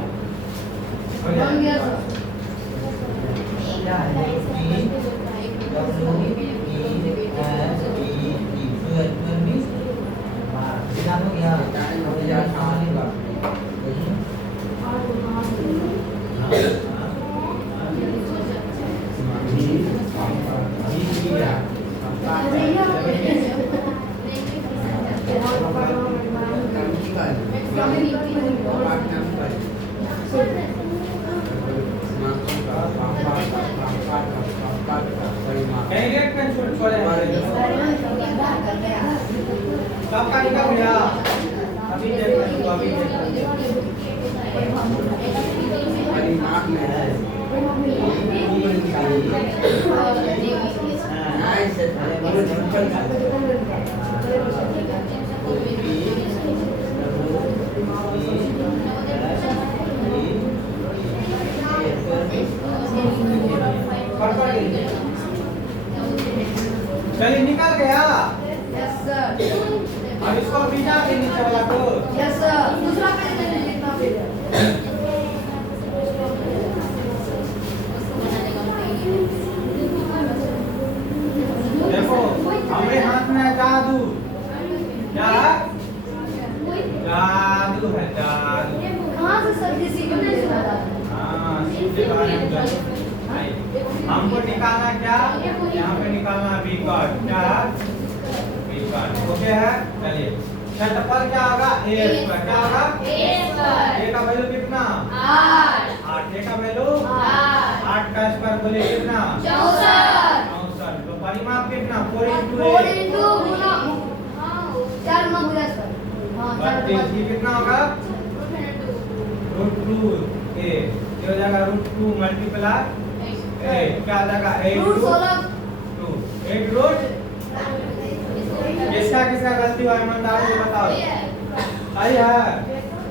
सबका निकल गया, अभी देखो, अभी चलिए निकल गया। Yes sir. अब इसको बीजा के नीचे वाला को, यस सर। दूसरा पेज ले लिखना फिर। देखो हमारे हाथ में है जादू, क्या है? जादू है, जादू। कहाँ से सर किसी को नहीं सुना था? हाँ सीधे बाहर है जादू। हमको निकालना क्या, यहाँ पे निकालना विकट, क्या है विकट, ओके है। चलिए क्षेत्रफल क्या होगा, ए स्क्वायर, क्या होगा ए का वैल्यू कितना 8, ए का वैल्यू 8 का स्क्वायर बोले कितना 64, तो परिमाप कितना 4 into 32, ये कितना होगा √2 ए, ये हो जाएगा √2 मल्टीप्लाई 8, क्या आ जाएगा 8 √2 किसका किसका गलती हुआ ईमानदारी से बताओ, सही है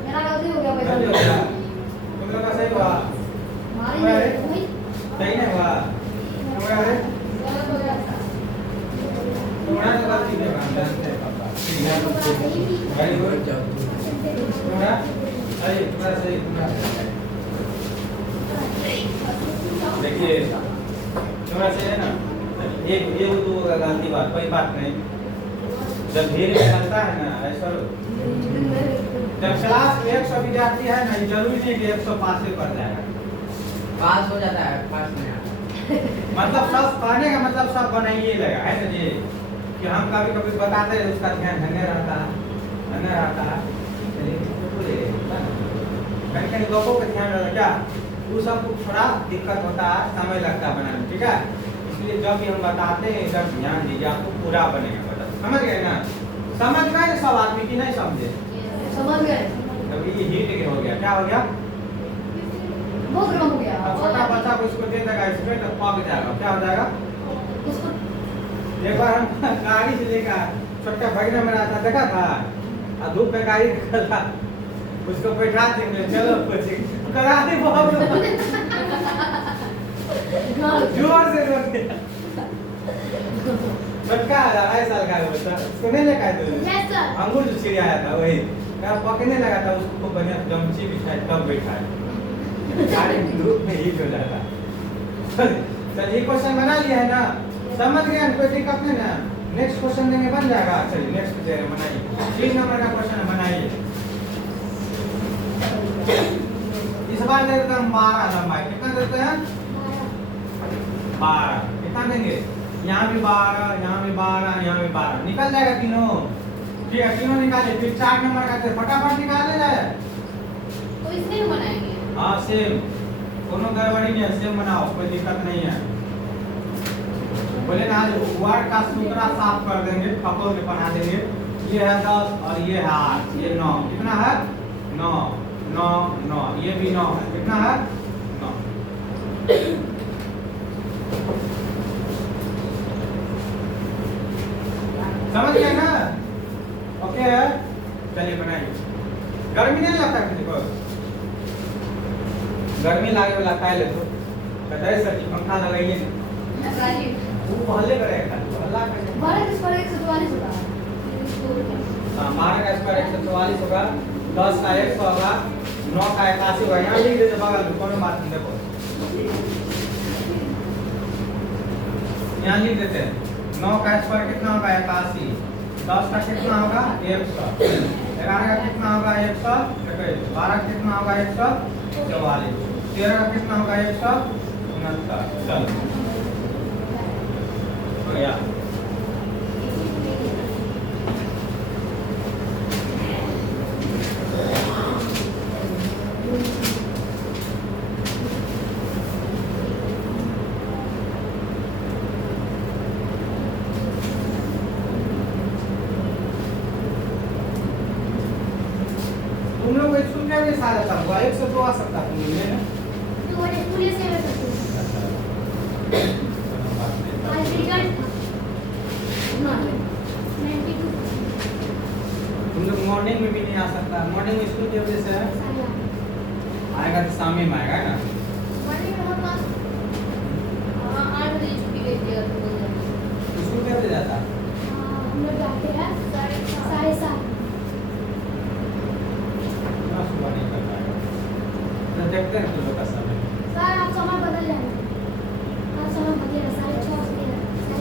मेरा गलती हो गया भाई। गलती हो गया, तुम लोग का सही हुआ, सही नहीं हुआ तुम्हारा, तुम्हारा तो गलती नहीं हुआ, जानते हैं पापा, वेरी गुड, तुम्हारा सही, तुम्हारा सही, तुम्हारा देखिए तुम्हारा सही है ना, एक ये दो गलती बात, कोई बात नहीं, जब धीरे चलता है ना ऐसा, जब क्लास में 100 विद्यार्थी है ना, जरूरी नहीं कि 100 पास ही कर जाएगा, पास हो जाता है, पास नहीं आता। मतलब सब पढ़ने का मतलब सब बनाइए लगा है ना जी, कि हम कभी कभी बताते हैं उसका ध्यान नहीं रहता है, कहीं लोगों का ध्यान रहता क्या, वो सब थोड़ा दिक्कत होता है, समय लगता है बनाने, ठीक है, इसलिए जब भी हम बताते हैं जब ध्यान दीजिए, आपको पूरा बनेगा, बता समझ गए ना, समझ गए सब आदमी की नहीं समझे, समझ गए। तभी ये हिट के हो गया, क्या हो गया, बहुत कम हो गया। अब छोटा बच्चा को इसको दे देगा इसमें तो पक जाएगा, क्या हो जाएगा, उसको एक बार हम गाड़ी से लेकर छोटा भगना मेरा था, देखा था धूप में गाड़ी था, उसको बैठा देंगे चलो कोचिंग करा दे, बहुत जोर से रोक दिया, बच्चा 2.5 साल का है बच्चा, उसको नहीं लेकर आए थे, अंगूर जो छिड़ आया था वही पकने लगा था, उसको खूब बढ़िया गमछी बिछाए तब बैठाए, गाड़ी धूप में हीट हो जाता। चलिए क्वेश्चन बना लिया है ना, समझ गए, कोई दिक्कत नहीं ना, नेक्स्ट क्वेश्चन देंगे बन जाएगा। चलिए नेक्स्ट दे रहे बनाइए, 3 नंबर का क्वेश्चन बनाइए। इस बार दे देते हैं 12 लंबाई। कितना देते हैं? 12। कितना देंगे? यहाँ भी 12, यहाँ भी 12, यहाँ भी 12। निकल जाएगा तीनों। ठीक है, तीनों निकाले। फिर 4 नंबर का फटाफट निकाले जाए। तो इसमें बनाएंगे। हाँ सेम, कोनो गड़बड़ी नहीं है, सेम बनाओ, कोई दिक्कत नहीं है। बोले ना आज वर्ड का सूत्रा साफ कर देंगे, खपोल के बना देंगे। ये है 10 और ये है 8, ये 9। कितना है? 9 9 9। ये भी 9 है। कितना है? 9। समझ गए ना? ओके है, चलिए बनाइए। गर्मी नहीं लगता किसी को? गर्मी लागे वाला खाए ले तो बताइए सर जी, पंखा लगाइए ना। वो हल्ले करेगा, हल्ला करेगा। 12 के स्क्वायर 144 होगा। हाँ, 12 का स्क्वायर 144 होगा, 10 का 100 होगा, 9 का 81 होगा। यहाँ लिख देते बगल में, कोनो बात नहीं। देखो यहाँ लिख देते हैं 9 का स्क्वायर कितना होगा? 81। 10 का कितना होगा? 100। 11 का कितना होगा? 100। 12 का कितना होगा? 144। 13 का कितना होगा? 169। चलो हो गया। तुम लोग स्कूल क्या भी सारा था हुआ 102 आ सकता तुम लोग ने। तो वो पुलिस से में आज रिजल्ट ना 92 तुम लोग मॉर्निंग में भी नहीं आ सकता। मॉर्निंग में स्कूल की वजह से आएगा तो शाम में आएगा ना। मॉर्निंग में हम 8 बजे छुट्टी कर दिया तो स्कूल कैसे जाता? हम लोग जाते हैं 7:30 इतना सुबह नहीं कर पाएगा। तो देखते हैं तुम लोग का समय। सर आप समय बदल जाएंगे। आप समय बदलेगा 6:30 से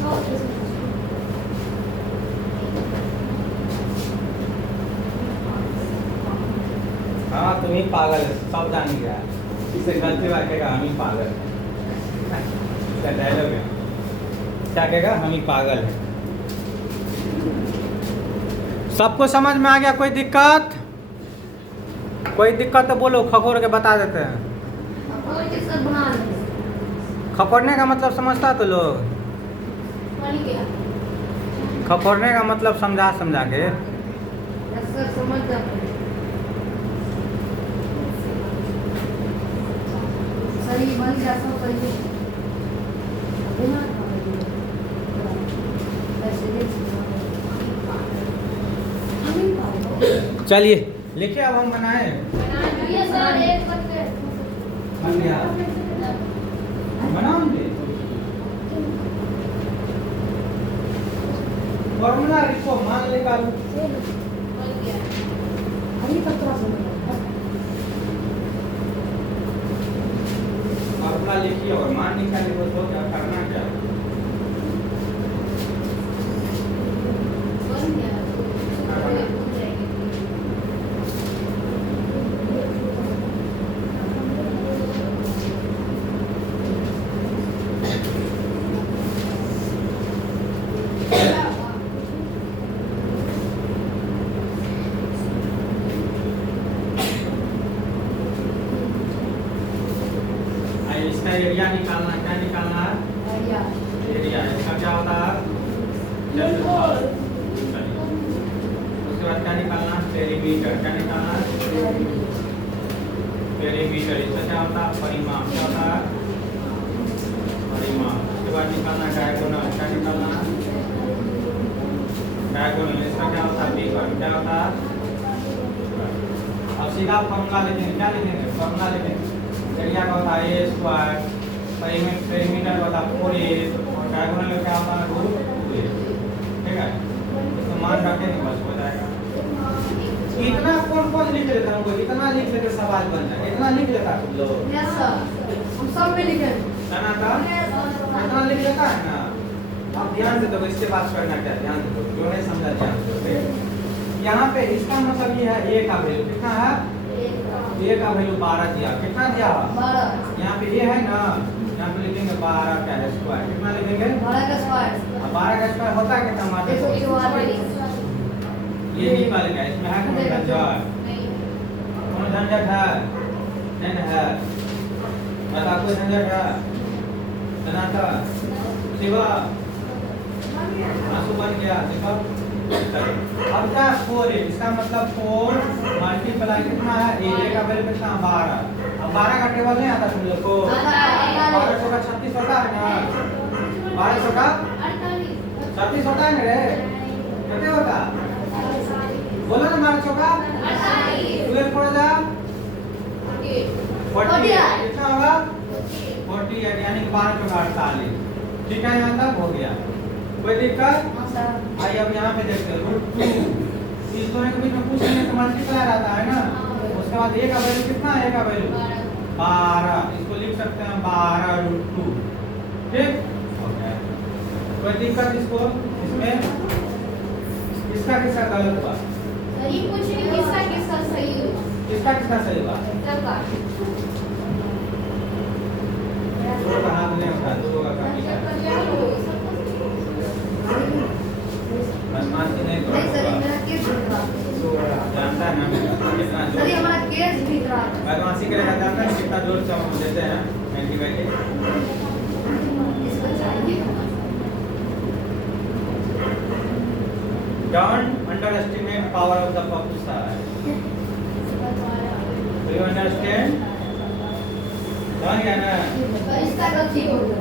6 बजे से हाँ तुम ही पागल है, सब जान गया। इससे गलती बात कहेगा हम ही पागल है। इसका डायलॉग है, क्या कहेगा? हम ही पागल है। सबको समझ में आ गया? कोई दिक्कत? कोई दिक्कत तो बोलो, खखोर के बता देते हैं। और के साथ बना ले। खखोरने का मतलब समझता तो लोग? बन गया। खखोरने का मतलब समझा समझा के। सर समझ जा। सही बन जा सब सही। दिमाग चलिए लिखिए, अब हम बनाए। ये सर एक करके बन गया, बनाओगे? फॉर्मूला लिखो, मान निकालो। बन गया। अभी तक थोड़ा समझ फॉर्मूला लिखिए और मान निकालिए, तो क्या करना क्या? बन गया। इसका एरिया निकालना, क्या निकालना है? आइडिया। एरिया। इसका क्या होता है? उसके बाद क्या निकालना? पेरीमीटर। क्या निकालना? पेरीमीटर। इसका क्या होता है? परिमाप। क्या होता है? परिमाप। उसके बाद निकालना डायगोनल। क्या निकालना? डायगोनल। इसका क्या होता है? विकर्ण। क्या होता है? अब सीधा फॉर्मूला लिखेंगे। क्या लिखेंगे? फॉर्मूला लिखेंगे। एरिया का होता है ए स्क्वायर, पेरीमीटर होता है 4a, और डायगोनल का क्या होता है? √2a। ठीक है, तो मान रखेंगे बस हो जाएगा। इतना कौन कौन लिख लेता है? हमको इतना लिख लेते सवाल बन जाए। इतना लिख लेता है तुम लोग? यस सर, हम सब में लिखे। है ना? था इतना लिख लेता है ना? आप ध्यान से दो, इससे बात करना क्या? ध्यान से दो, जो नहीं समझा ध्यान से दो। यहाँ पे इसका मतलब ये है ए का वैल्यू कितना है, ए का वैल्यू 12 दिया, कितना दिया, 12 यहाँ पे ये है ना, यहाँ पे लिखेंगे 12 का स्क्वायर, कितना लिखेंगे, 12 का स्क्वायर 12 का स्क्वायर होता है कितना हमारे, 144 ये भी निकालेगा, इसमें है कौन झंझट, कौन झंझट है, नहीं है, बता कोई झंझट है, सनाता शिवा आंसू बन गया, देखो अब क्या 4 है, इसका मतलब 4 मल्टीप्लाई कितना है, ए का वैल्यू कितना 12, अब 12 का टेबल नहीं आता तुम लोग को, 12 चौका 36 होता है ना, 12 चौका 36 होता है ना रे, कितने होगा, बोलो ना 12 चौका 12 फोड़ जा 40, कितना होगा 40, यानी कि 12 चौका 48, ठीक है, यहाँ तक हो गया, कोई दिक्कत, आइए अब यहाँ पे देखते हैं √2, इस दोनों के बीच में कुछ नहीं तो मल्टीप्लाई रहता है ना, उसके बाद ए का वैल्यू कितना है, ए का वैल्यू 12, इसको लिख सकते हैं 12 √2, ठीक हो गया, कोई दिक्कत इसको, इसमें इसका किसका गलत हुआ, किसका सही हो, किसका सही हुआ, दो का हाथ नहीं उठा, दो का काफी है, बदमाशी नहीं नहीं सर करो, मेरा केस जीत रहा, जानता है ना कितना सर जोर, हमारा केस जीत रहा, बदमाशी करेगा, जानता है कितना जोर से हम देते हैं एंटीबायोटिक, इसको चाहिए Don't underestimate power of the papusa. Do you understand? समझ गया ना? इसका तो ठीक हो गया,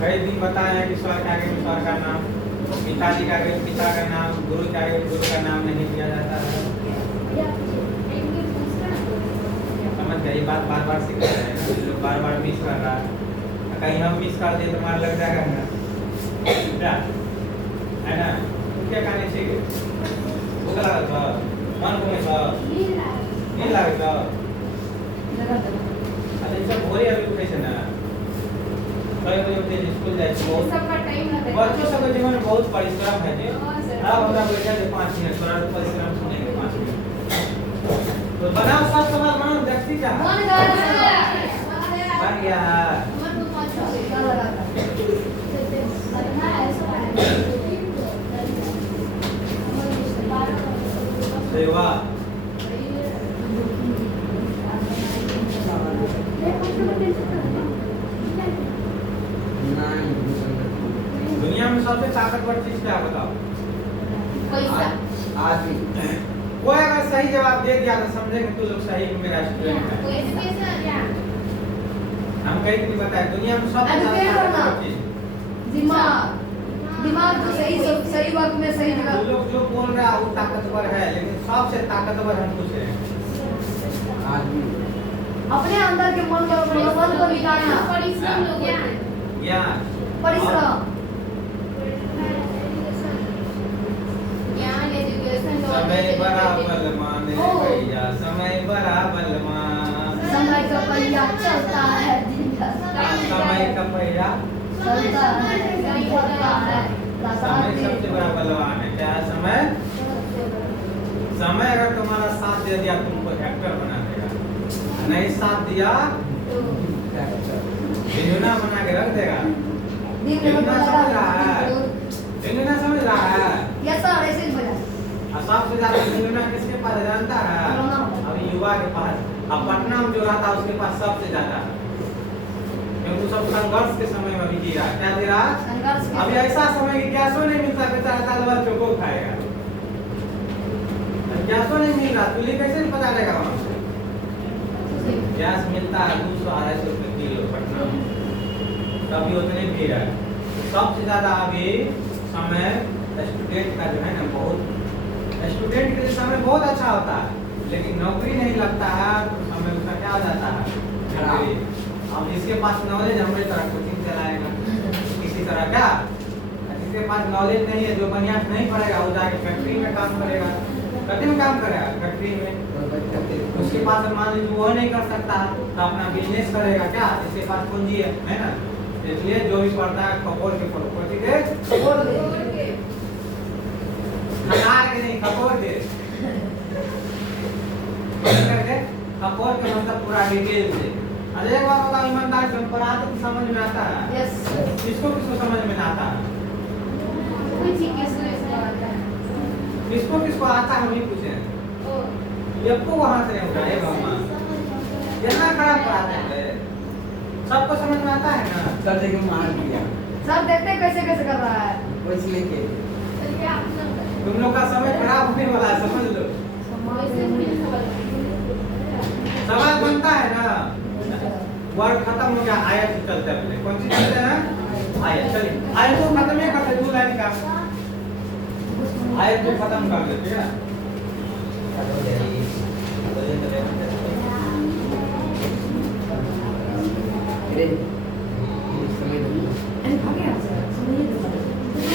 कई दिन बताया है कि स्वर के आगे स्वर का नाम, पिताजी के आगे पिता का नाम, गुरु के आगे गुरु का नाम नहीं दिया जाता है, समझ गए, ये बात बार बार सीख रहे हैं ना, लोग बार बार मिस कर रहा है, कहीं हम मिस कर दिए तो मार लग जाएगा ना, क्या है ना, क्या कहने चाहिए, भूख लगा था, मन को में था, नहीं लगा था, अच्छा ये सब हो रही है अभी कैसे ना, कई बजे उठे स्कूल जाए, सबका टाइम ना दे, बच्चों सबके जीवन में बहुत परिश्रम है जी, हाँ, सर। अब हमरा बैठा दे 5 मिनट, थोड़ा परिश्रम सुनेंगे 5 मिनट, तो बनाओ सब सवाल मानो देखती क्या है? मन गया बन गया है, मन तो पाँच छह लगा था, सेवा दुनिया में सबसे ताकतवर चीज क्या है बताओ, पैसा, आदमी कोई अगर सही जवाब दे दिया तो समझेंगे तू लोग सही मेरा स्टूडेंट है, हम कहीं नहीं बताए दुनिया में सबसे ताकतवर चीज, दिमाग, दिमाग तो सही वक्त में सही तू जगह, लोग जो बोल रहा है वो ताकतवर है, लेकिन सबसे ताकतवर हम पूछ रहे हैं, आदमी अपने अंदर के मन को निकालना, ज्ञान परिश्रम, समय बराबर माने भैया, समय बराबर मान, समय का पहिया चलता है, समय का पहिया, चलता है, समय सबसे बड़ा बलवान है, क्या है समय, समय अगर तुम्हारा साथ दे दिया तुमको एक्टर बना देगा, नहीं साथ दिया भिंडुना बना के रख देगा, भिंडुना समझ रहा है, भिंडुना समझ रहा है, यस सर ऐसे ही बजा, और सबसे ज्यादा भिंडुना किसके पास है जानता है, अभी युवा के पास, अब पटना में जो रहता है उसके पास सबसे ज्यादा, क्योंकि सब संघर्ष के समय में भी जी रहा है, क्या जी रहा है, संघर्ष के अभी ऐसा समय कि गैसो नहीं मिलता, बेचारा साल भर चोको खाएगा, गैसो नहीं मिल रहा, चूल्हे कैसे पता लगेगा वहाँ से, गैस मिलता है 200-250 रुपए किलो पटना में, तभी उतनी भीड़ है, सबसे ज्यादा अभी समय स्टूडेंट का जो है ना, बहुत स्टूडेंट के लिए समय बहुत अच्छा होता है, लेकिन नौकरी नहीं लगता है तो समय उसका क्या हो जाता है, अब जिसके पास नॉलेज हमारे तरह कोचिंग चलाएगा किसी तरह क्या, जिसके पास नॉलेज नहीं है, जो बढ़िया नहीं पढ़ेगा वो जाके फैक्ट्री में काम करेगा, फैक्ट्री में काम करेगा, फैक्ट्री में उसके पास मान लीजिए वो नहीं कर सकता तो अपना बिजनेस करेगा, क्या जिसके पास पूंजी है ना, इसलिए जो भी पढ़ता है खबर के पढ़ो, ठीक है, नहीं, खपोर के करके खपोर के मतलब पूरा डिटेल से। अरे एक बात बताओ ईमानदार से, पढ़ा तो समझ में आता है? यस किसको किसको समझ में आता है? कोई चीज किसको आता है किसको किसको आता है हम ही पूछे। ओ ये को वहां से नहीं उठाए भगवान, कितना खराब पढ़ाते हैं। सबको समझ में आता है ना? कर देंगे मार दिया सब देखते हैं कैसे कैसे कर रहा है कुछ लेके चलिए आप तुम लोग का समय खराब होने वाला है, समझ लो। सवाल बनता है ना, वर्ड खत्म हो गया, आयत ही चलते हैं पहले। कौन सी चलते हैं? आयत। चलिए आयत को खत्म ही करते, 2 लाइन का आयत को खत्म कर देते हैं। अरे समय दो अरे भाग गया समझिए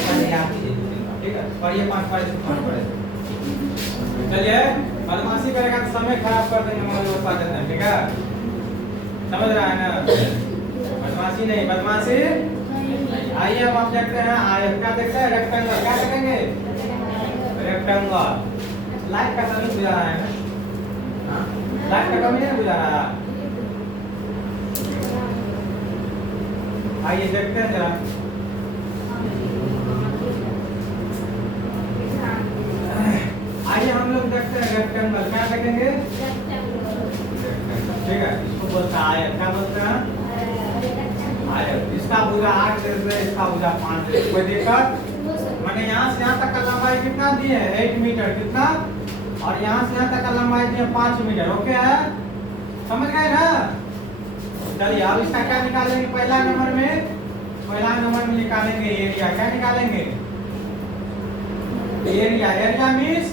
पहले आप ही दे दीजिएगा, ठीक है? पढ़िए 5 पढ़े 5 पढ़े। चलिए बदमाशी करेगा तो समय खराब कर देंगे मगर वो पा देते हैं, ठीक है? समझ रहा है ना? बदमाशी नहीं, बदमाशी नहीं। आइए अब आप देखते हैं आयत। क्या देखते हैं? रेक्टेंगल। क्या देखेंगे? रेक्टेंगल। लाइट का कमी बुझा रहा है ना? हाँ? लाइट का कमी नहीं बुझा रहा? आइए देखते हैं जरा। आइए हम लोग देखते हैं रेक्टेंगल। क्या देखेंगे? ठीक है, इसको बोलते हैं आयत। क्या बोलते हैं? आयत। इसका भुजा 8 दे दे, इसका भुजा 5 दे। कोई दिक्कत? मैंने यहाँ से यहाँ तक का लंबाई कितना दी है? 8 मीटर। कितना? और यहाँ से यहाँ तक का लंबाई दी है 5 मीटर। ओके है? समझ गए ना? चलिए अब इसका क्या निकालेंगे? पहला नंबर में निकालेंगे एरिया। क्या निकालेंगे? एरिया। एरिया मीन्स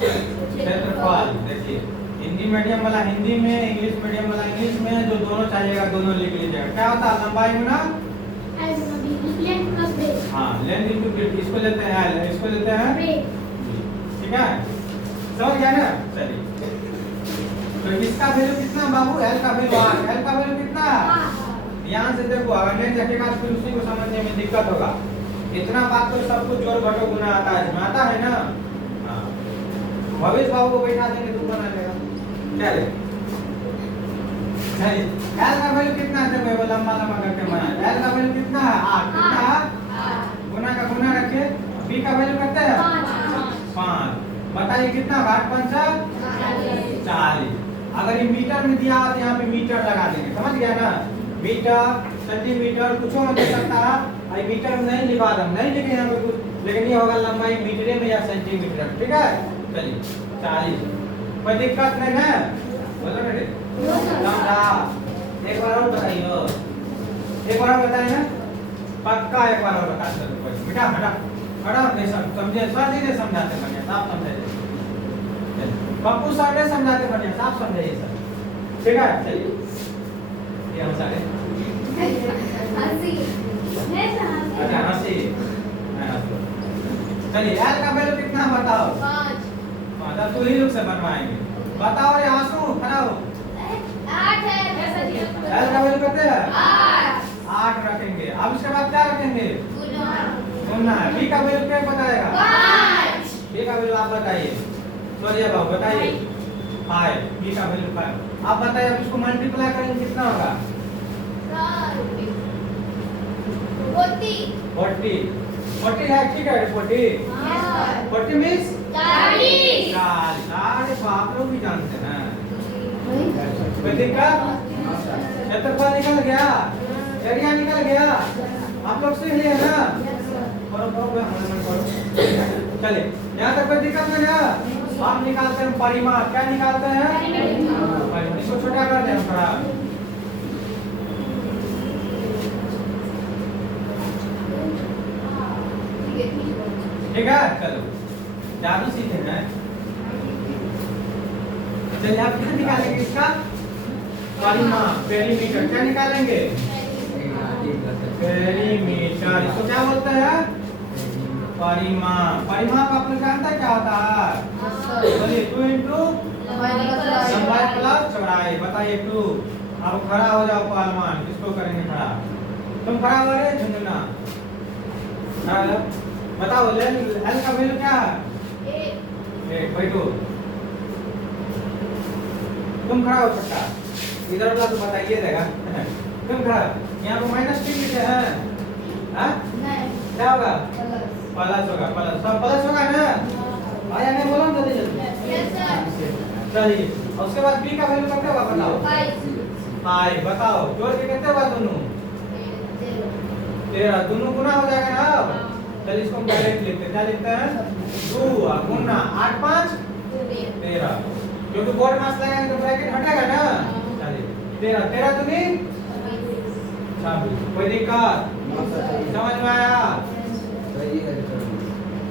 क्षेत्रफल। देखिए हिंदी मीडियम वाला हिंदी में, इंग्लिश मीडियम वाला इंग्लिश में, जो दोनों चाहिएगा दोनों लिख लीजिएगा। क्या होता है लंबाई में ना? Length plus breadth. हाँ, लेंथ इनटू ब्रेथ। इसको लेते हैं L, इसको लेते हैं ब्रेथ। ठीक है? समझ गया ना? चलिए तो इसका वैल्यू कितना बाबू? L का वैल्यू 8। L का वैल्यू कितना? यहाँ से देखो, अगर नहीं देखेगा तो फिर उसी को समझने में दिक्कत होगा। इतना बात तो सब कुछ जोड़ घटाव गुना आता है, इसमें आता है ना? हाँ, भविष्य बाबू को बैठा देंगे तो बना लेगा। चले L का वैल्यू कितना है? देखो वो लंबा लंबा करके बना। L का वैल्यू कितना है? 8। कितना? गुना का गुना रखिए। B का वैल्यू कितना है? 5। बताइए कितना? 8 पंचा 40। अगर ये मीटर में दिया तो यहाँ पे मीटर लगा देंगे। समझ गया ना? मीटर, सेंटीमीटर कुछ में दे सकता है। आई मीटर में नहीं लिखा दम, नहीं लिखे यहाँ पे कुछ, लेकिन ये होगा लंबाई मीटर में या सेंटीमीटर। ठीक है? चलिए 40। कोई दिक्कत नहीं है? बोलो बेटे समझा? एक बार और बताइए, एक बार और बताइए ना? पक्का एक बार और बता दो। बेटा हटा हटा, नहीं समझे? सर जी ने समझाते बढ़िया, साफ समझाइए। पप्पू सर ने समझाते बढ़िया, साफ समझाइए सर। ठीक है? चलिए ये हम सारे अच्छा हंसी। चलिए L का वैल्यू कितना बताओ? 5। तब तो ही लोग से बनवाएंगे। बताओ रे आंसू खड़ा हो। L का वैल्यू कितना है? 8 रखेंगे। अब इसके बाद क्या रखेंगे? गुना। B का वैल्यू क्या बताएगा? 5। B का वैल्यू आप बताइए। सोनिया बाबू बताइए। 5। B का वैल्यू 5। आप बताइए अब इसको मल्टीप्लाई करेंगे कितना होगा? 40 है। ठीक है 40 मीन्स 40। अरे बाप लोग भी जानते हैं। कोई दिक्कत? क्षेत्रफल निकल गया, एरिया निकल गया, आप लोग सीख लिए ना? चलिए यहाँ तक कोई दिक्कत नहीं है। आप निकालते हैं परिमाप। क्या निकालते हैं? परिमाप। इसको छोटा कर दें थोड़ा। ठीक है? चलो जादू सीखे हैं। चलिए आप क्या निकालेंगे? इसका परिमाप, पेरीमीटर। क्या निकालेंगे? पेरीमीटर। इसको क्या बोलते हैं? परिमाप। परिमाप आप लोग जानते हैं क्या होता है? बोलिए 2 इंटू लंबाई प्लस चौड़ाई। बताइए 2। अब खड़ा हो जाओ पहलवान। किसको करेंगे खड़ा? तुम खड़ा हो रहे झुंझुना। बताओ L का वैल्यू क्या है? बैठो। तुम खड़ा हो सकता, इधर वाला तो बताइए देगा। तुम खड़ा, यहाँ पे -3 लिखे हैं, हाँ? नहीं क्या होगा? प्लस प्लस होगा, प्लस सब प्लस होगा ना? आया नहीं, बोलो ना जल्दी जल्दी। यस सर सही। और उसके बाद बी का वैल्यू कितना होगा बताओ? 5 बताओ, जोड़ के कितने होगा दोनों? 13 दोनों गुना हो जाएगा ना अब? चल इसको हम डायरेक्ट लिखते हैं, क्या लिखते हैं? 2 गुना 8 5 13, क्योंकि बोर्ड मास लगाएंगे तो ब्रैकेट हटेगा ना? चलिए 13 दूनी 26। कोई दिक्कत? समझ में आया?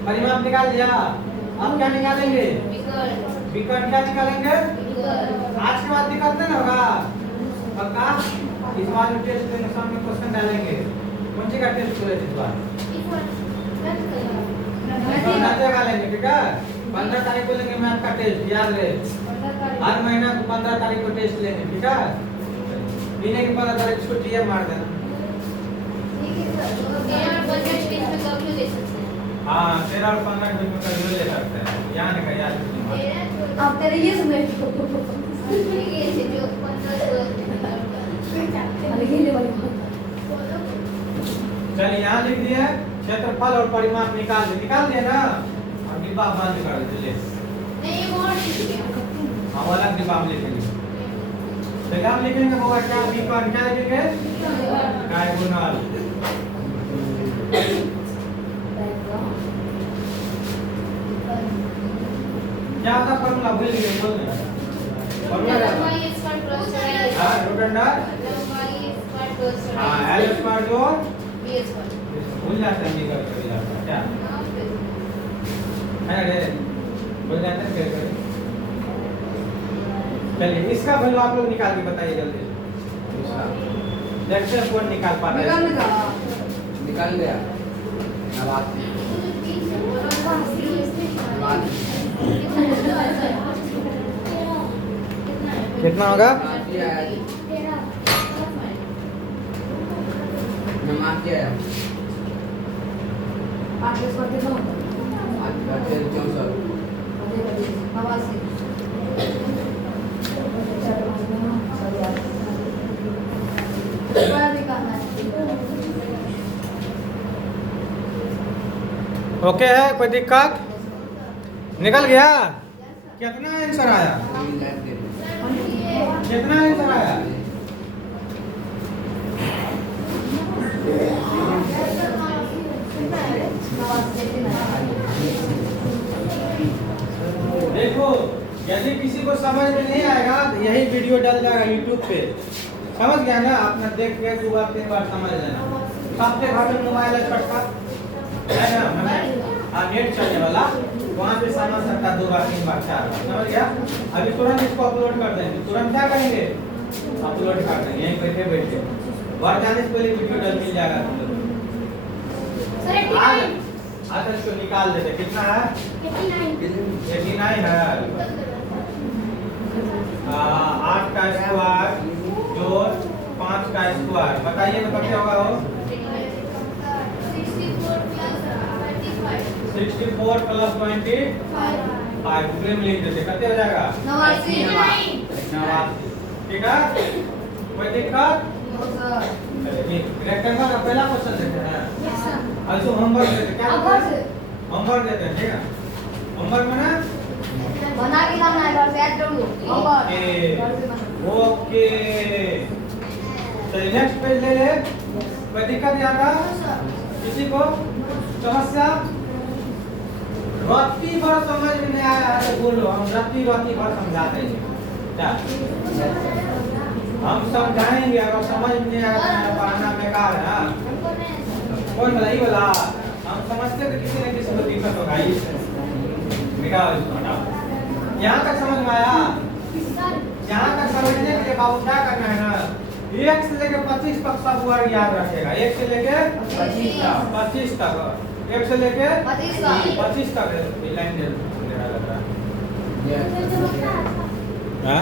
परिमाप निकाल दिया। अब क्या निकालेंगे? विकर्ण क्या निकालेंगे? आज के बाद निकालते ना होगा पक्का? इस बार टेस्ट के सामने क्वेश्चन डालेंगे। कौन सी का टेस्ट करें इस बार? मैथ का लेंगे, ठीक है? 15 तारीख को लेंगे मैथ का टेस्ट, याद रहे। हर महीना 15 तारीख को टेस्ट लेंगे, ठीक है? महीने की 15 तारीख को टीए मार देना। हाँ 13 और 15 के बीच में कभी ले सकते हैं, याद का याद अब तेरे ये समझ चलिए यहाँ लिख दिए क्षेत्रफल और परिमाप निकाल दिए ना? और डिब्बा बंद कर दीजिए। हम अलग डिब्बा में लिखेंगे। डिब्बा में लिखेंगे होगा क्या? विकर्ण क्या लिखेंगे? डायगोनल। क्या था फॉर्मूला? भूल गए, बोल दे। फॉर्मूला क्या था? हाँ रोटेंडर। हाँ L स्क्वायर जो भूल जाते हैं, निकल कर जाता है क्या है रे? भूल जाते हैं कैसे? चलिए इसका वैल्यू आप लोग निकाल के बताइए जल्दी। इसका देखते हैं कौन निकाल पाता है। निकाल गया। नवाज कितना होगा? नमाज क्या है? 8 स्क्वायर कितना होता है? 8 का 64। ओके है, कोई दिक्कत? निकल गया? कितना आंसर आया? कितना आंसर आया? देखो यदि किसी को समझ में नहीं आएगा तो यही वीडियो डल जाएगा YouTube पे, समझ गया ना? आपने देख के 2 बार 3 बार समझ लेना। सबके घर में मोबाइल है छोटा, है ना? मतलब नेट चलने वाला, वहाँ पे समझ सकता 2 बार 3 बार 4 बार, समझ गया? अभी तुरंत इसको अपलोड कर देंगे। तुरंत क्या करेंगे? अपलोड कर देंगे, यहीं बैठे बैठे। घर जाने से पहले वीडियो डल मिल जाएगा तुम लोग। आज इसको निकाल देते। कितना है? 89 है। 8 का स्क्वायर जोड़ 5 का स्क्वायर, बताइए तो कितना होगा? वो 64 प्लस 25 ऊपर में लिख देते, कितने हो जाएगा? 89। ठीक है, कोई दिक्कत? रेक्टेंगल का पहला क्वेश्चन देते हैं। अब इसको होमवर्क देते हैं, क्या देते हैं? होमवर्क देते हैं, ठीक है? होमवर्क में ना बना के लाना है, घर से ऐड कर लो। ओके चलिए नेक्स्ट पेज ले ले। कोई दिक्कत यहाँ का किसी को? समस्या राती भर समझ में नहीं आया है बोलो, हम राती भर समझाते हैं। क्या हम समझाएंगे, अगर समझ में नहीं आया तो पढ़ाना बेकार है। कौन वाला? ये वाला हम समझते तो किसी न किसी को दिक्कत होगा। मिटाओ इसको, हटाओ। यहाँ तक समझ में आया? यहाँ तक समझने के लिए बाबू क्या करना है ना, 1 से लेकर 25 तक सब वर्ग याद रखेगा। 1 से लेकर 25 तक, 1 से लेकर 25 तक लाइन दे रहा है।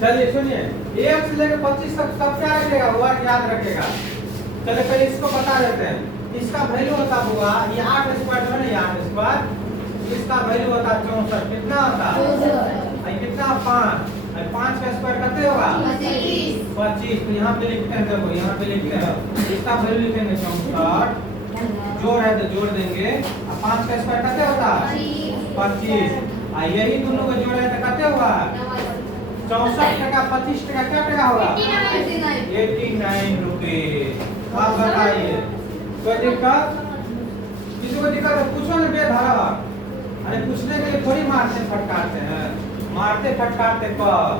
चलिए सुनिए, 1 से लेकर 25 तक सब क्या रखेगा? वर्ग याद रखेगा। चलिए पहले इसको बता देते हैं। इसका वैल्यू होता होगा ये 8 स्क्वायर है ना, ये 8 स्क्वायर, इसका वैल्यू होता 64। कितना होता है कितना 5, और 5 का स्क्वायर कितने होगा 25। तो यहाँ पे लिखते हैं, देखो यहाँ पे लिखते हैं, इसका वैल्यू लिखेंगे 64, जोड़ है तो जोड़ देंगे, और 5 का स्क्वायर कितने होता है 25, और यही दोनों को जोड़ा है तो कितने होगा 64 टका 25 टका क्या टका होगा 89 रुपीज। आप बताइए कोई दिक्कत, किसी को दिक्कत है पूछो ना बेधरा। अरे पूछने के लिए थोड़ी मारते फटकारते हैं, मारते फटकारते कब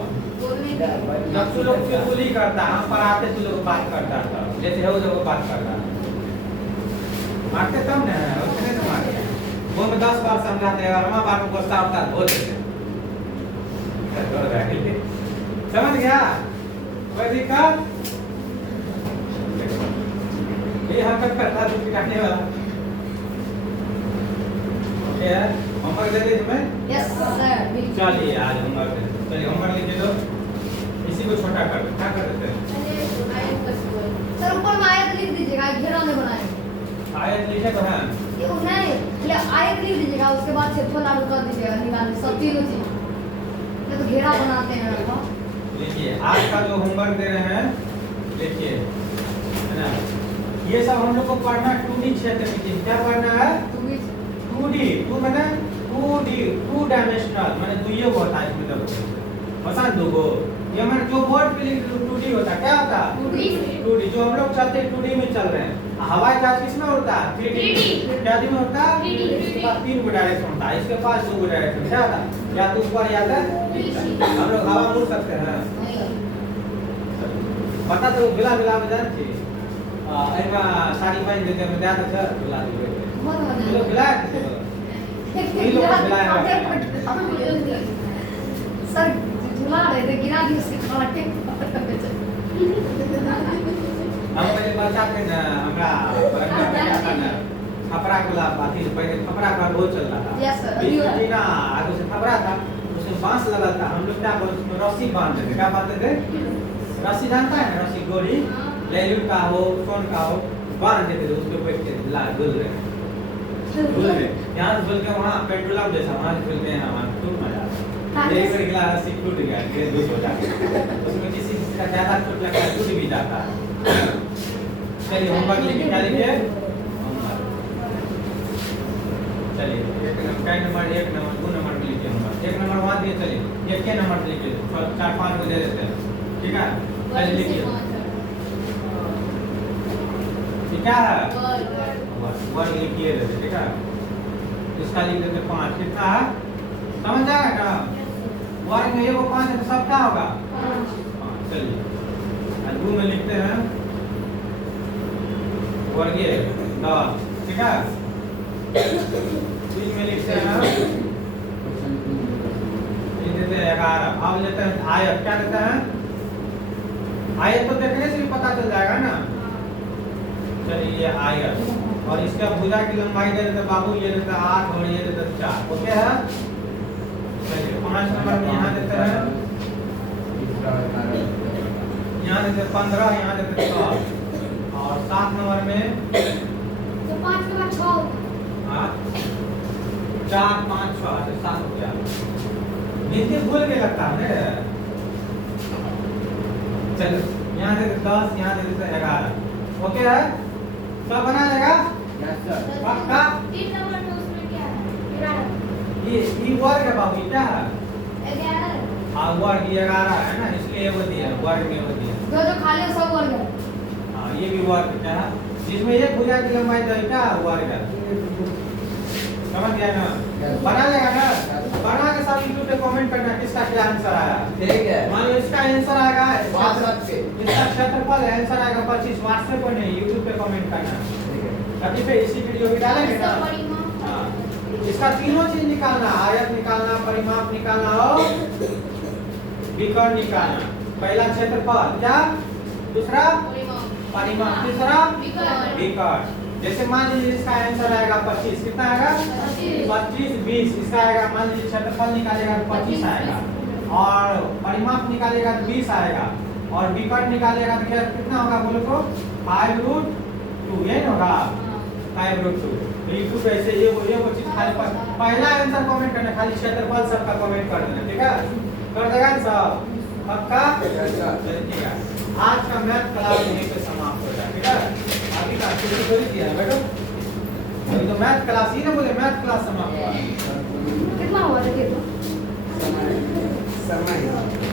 जब तू लोग चुगली करता, हम पढ़ाते तू लोग बात करता था, जैसे हो जो बात करता मारते तब ना, उसने तो मारते वो में 10 बार समझाते हैं, 11वां बार में गुस्सा होता है धो देते। समझ गया कोई दिक्कत, ये हरकत करता है पिटाने वाला। ओके है, होमवर्क दे दे तुम्हें। Yes sir. चलिए आज होमवर्क दे दो, चलिए होमवर्क लिख दो, इसी को छोटा कर दो, क्या कर देते हैं सर ऊपर में आयत लिख दीजिएगा, घेरा नहीं बनाए। आयत लिखे तो है ये नहीं, पहले आयत लिख दीजिएगा, उसके बाद क्षेत्रफल लागू कर दीजिएगा, निकाल सब तीनों चीज। ये तो घेरा बनाते हैं ना। देखिए आज का जो होमवर्क दे रहे हैं, देखिए है ना, ये सब हम लोग को पढ़ना 2D क्षेत्र में। क्या पढ़ना है 2D, 2 माने 2D 2 डायमेंशनल माने दुइयो होता है इसमें, मतलब पसंद दो ये माने जो बोर्ड पे लिख 2D होता है, क्या होता है 2D जो हम लोग चलते 2D में चल रहे हैं। हवाई जहाज किसमें उड़ता है 3D, क्या में होता है 3D, 3 गो डायरेक्शन होता है, इसके पास 2 गो डायरेक्शन, क्या होता है या तो ऊपर या तो हम लोग हवा उड़ सकते हैं। बता दो बिला बिला में जानते एमा साड़ी पहन देते हैं, ज्यादा सर बिला दिए लोग बिला ये लोग बिला सर झुला रहे थे, गिरा दी उसके काटे। हम पहले बचाते ना, हमरा बरंगा में क्या था ना, खपरा वाला बाती पहले खपरा का बहुत चल रहा था। Yes sir. बीच में ना आगे से खपरा था, उसमें बांस लगा था, हम लोग क्या बोलते उसमें रस्सी बांधते थे, क्या बांधते थे रस्सी, जानता है ना रस्सी, गोली लैल्यूट का हो कौन का हो बांध देते थे, उसके बैठ के गुल रहे यहाँ से बोल के वहाँ पेट्रोल जैसा वहाँ से बोलते हैं वहाँ खूब मजा आता है। एक बार गिला रस्सी टूट गया, गिरे दूर हो जाते, उसमें किसी का ज्यादा चोट लगता है टूट भी जाता है। चलिए होमवर्क लिखिए, क्या लिखिए चलिए 1 नंबर 1 नंबर 2 नंबर पे लिखिए होमवर्क, 1 नंबर वहाँ दिए, चलिए 1 नंबर पे लिखिए, 4-5 को दे देते हैं, ठीक है चलिए लिखिए क्या है वर्ग लिखिए देते, ठीक है इसका लिख देते 5, कितना है समझ जाएगा ना, वर्ग में ये वो 5 है तो सब क्या होगा 5। चलिए 2 में लिखते हैं वर्गीय 10, ठीक है 3 में लिखते हैं लिख देते हैं 11। अब लेते हैं आयत, क्या लेते हैं आयत, तो देखने से भी पता चल जाएगा ना। चलिए ये आयत और इसका भुजा की लंबाई दे देते बाबू, ये देता 8 और ये देता 4, ओके है। चलिए 5 नंबर में यहाँ देते हैं, यहाँ देते 15, यहाँ देते 7 और 7 नंबर में तो 5 के बाद 6 हाँ 4 5 6 से 7 हो गया, गिनती भूल के लगता है ना। चलो यहाँ देते 10, यहाँ देते 11, ओके है सब बना लेगा पक्का। 3 नंबर में उसमें क्या है 11, ये वर्ग है बाबू, क्या है 11 हाँ वर्ग 11 है ना, इसलिए वो दिया वर्ग में वो दिया। जो खाली सब वर्ग है। हाँ ये भी वर्ग क्या है, जिसमें एक भुजा की लंबाई तो क्या वर्ग है, समझ गया ना, बना लेगा ना, बना के सब यूट्यूब पे कमेंट करना किसका क्या आंसर आया, ठीक है मान लो इसका आंसर आएगा 62 पे, इसका क्षेत्रफल आंसर आएगा 25, व्हाट्सएप पर नहीं यूट्यूब पे कमेंट करना, ठीक है अभी पे इसी वीडियो में डालेंगे ना। हाँ इसका तीनों चीज निकालना, आयत निकालना, परिमाप निकालना और विकर्ण निकालना। पहला क्षेत्रफल क्या, दूसरा परिमाप, तीसरा विकर्ण। जैसे मान लीजिए इसका आंसर आएगा 25, कितना आएगा 25 20, इसका आएगा मान लीजिए क्षेत्रफल निकालेगा तो 25 आएगा और परिमाप निकालेगा तो 20 आएगा और विकर्ण निकालेगा तो कितना होगा बोलो तो 5√2, ये होगा 5√2 बिल्कुल वैसे ये वो चीज खाली पहला आंसर कमेंट करना, खाली क्षेत्रफल सबका कमेंट कर देना, ठीक है? कर देगा सब पक्का? चलिए ठीक है, आज का मैथ क्लास यहीं पे समाप्त हो जाए, ठीक है? अभी का शुरू कर दिया है बेटा, अभी तो मैथ क्लास ही ना बोले, मैथ क्लास समाप्त हुआ। कितना हुआ था देखो समय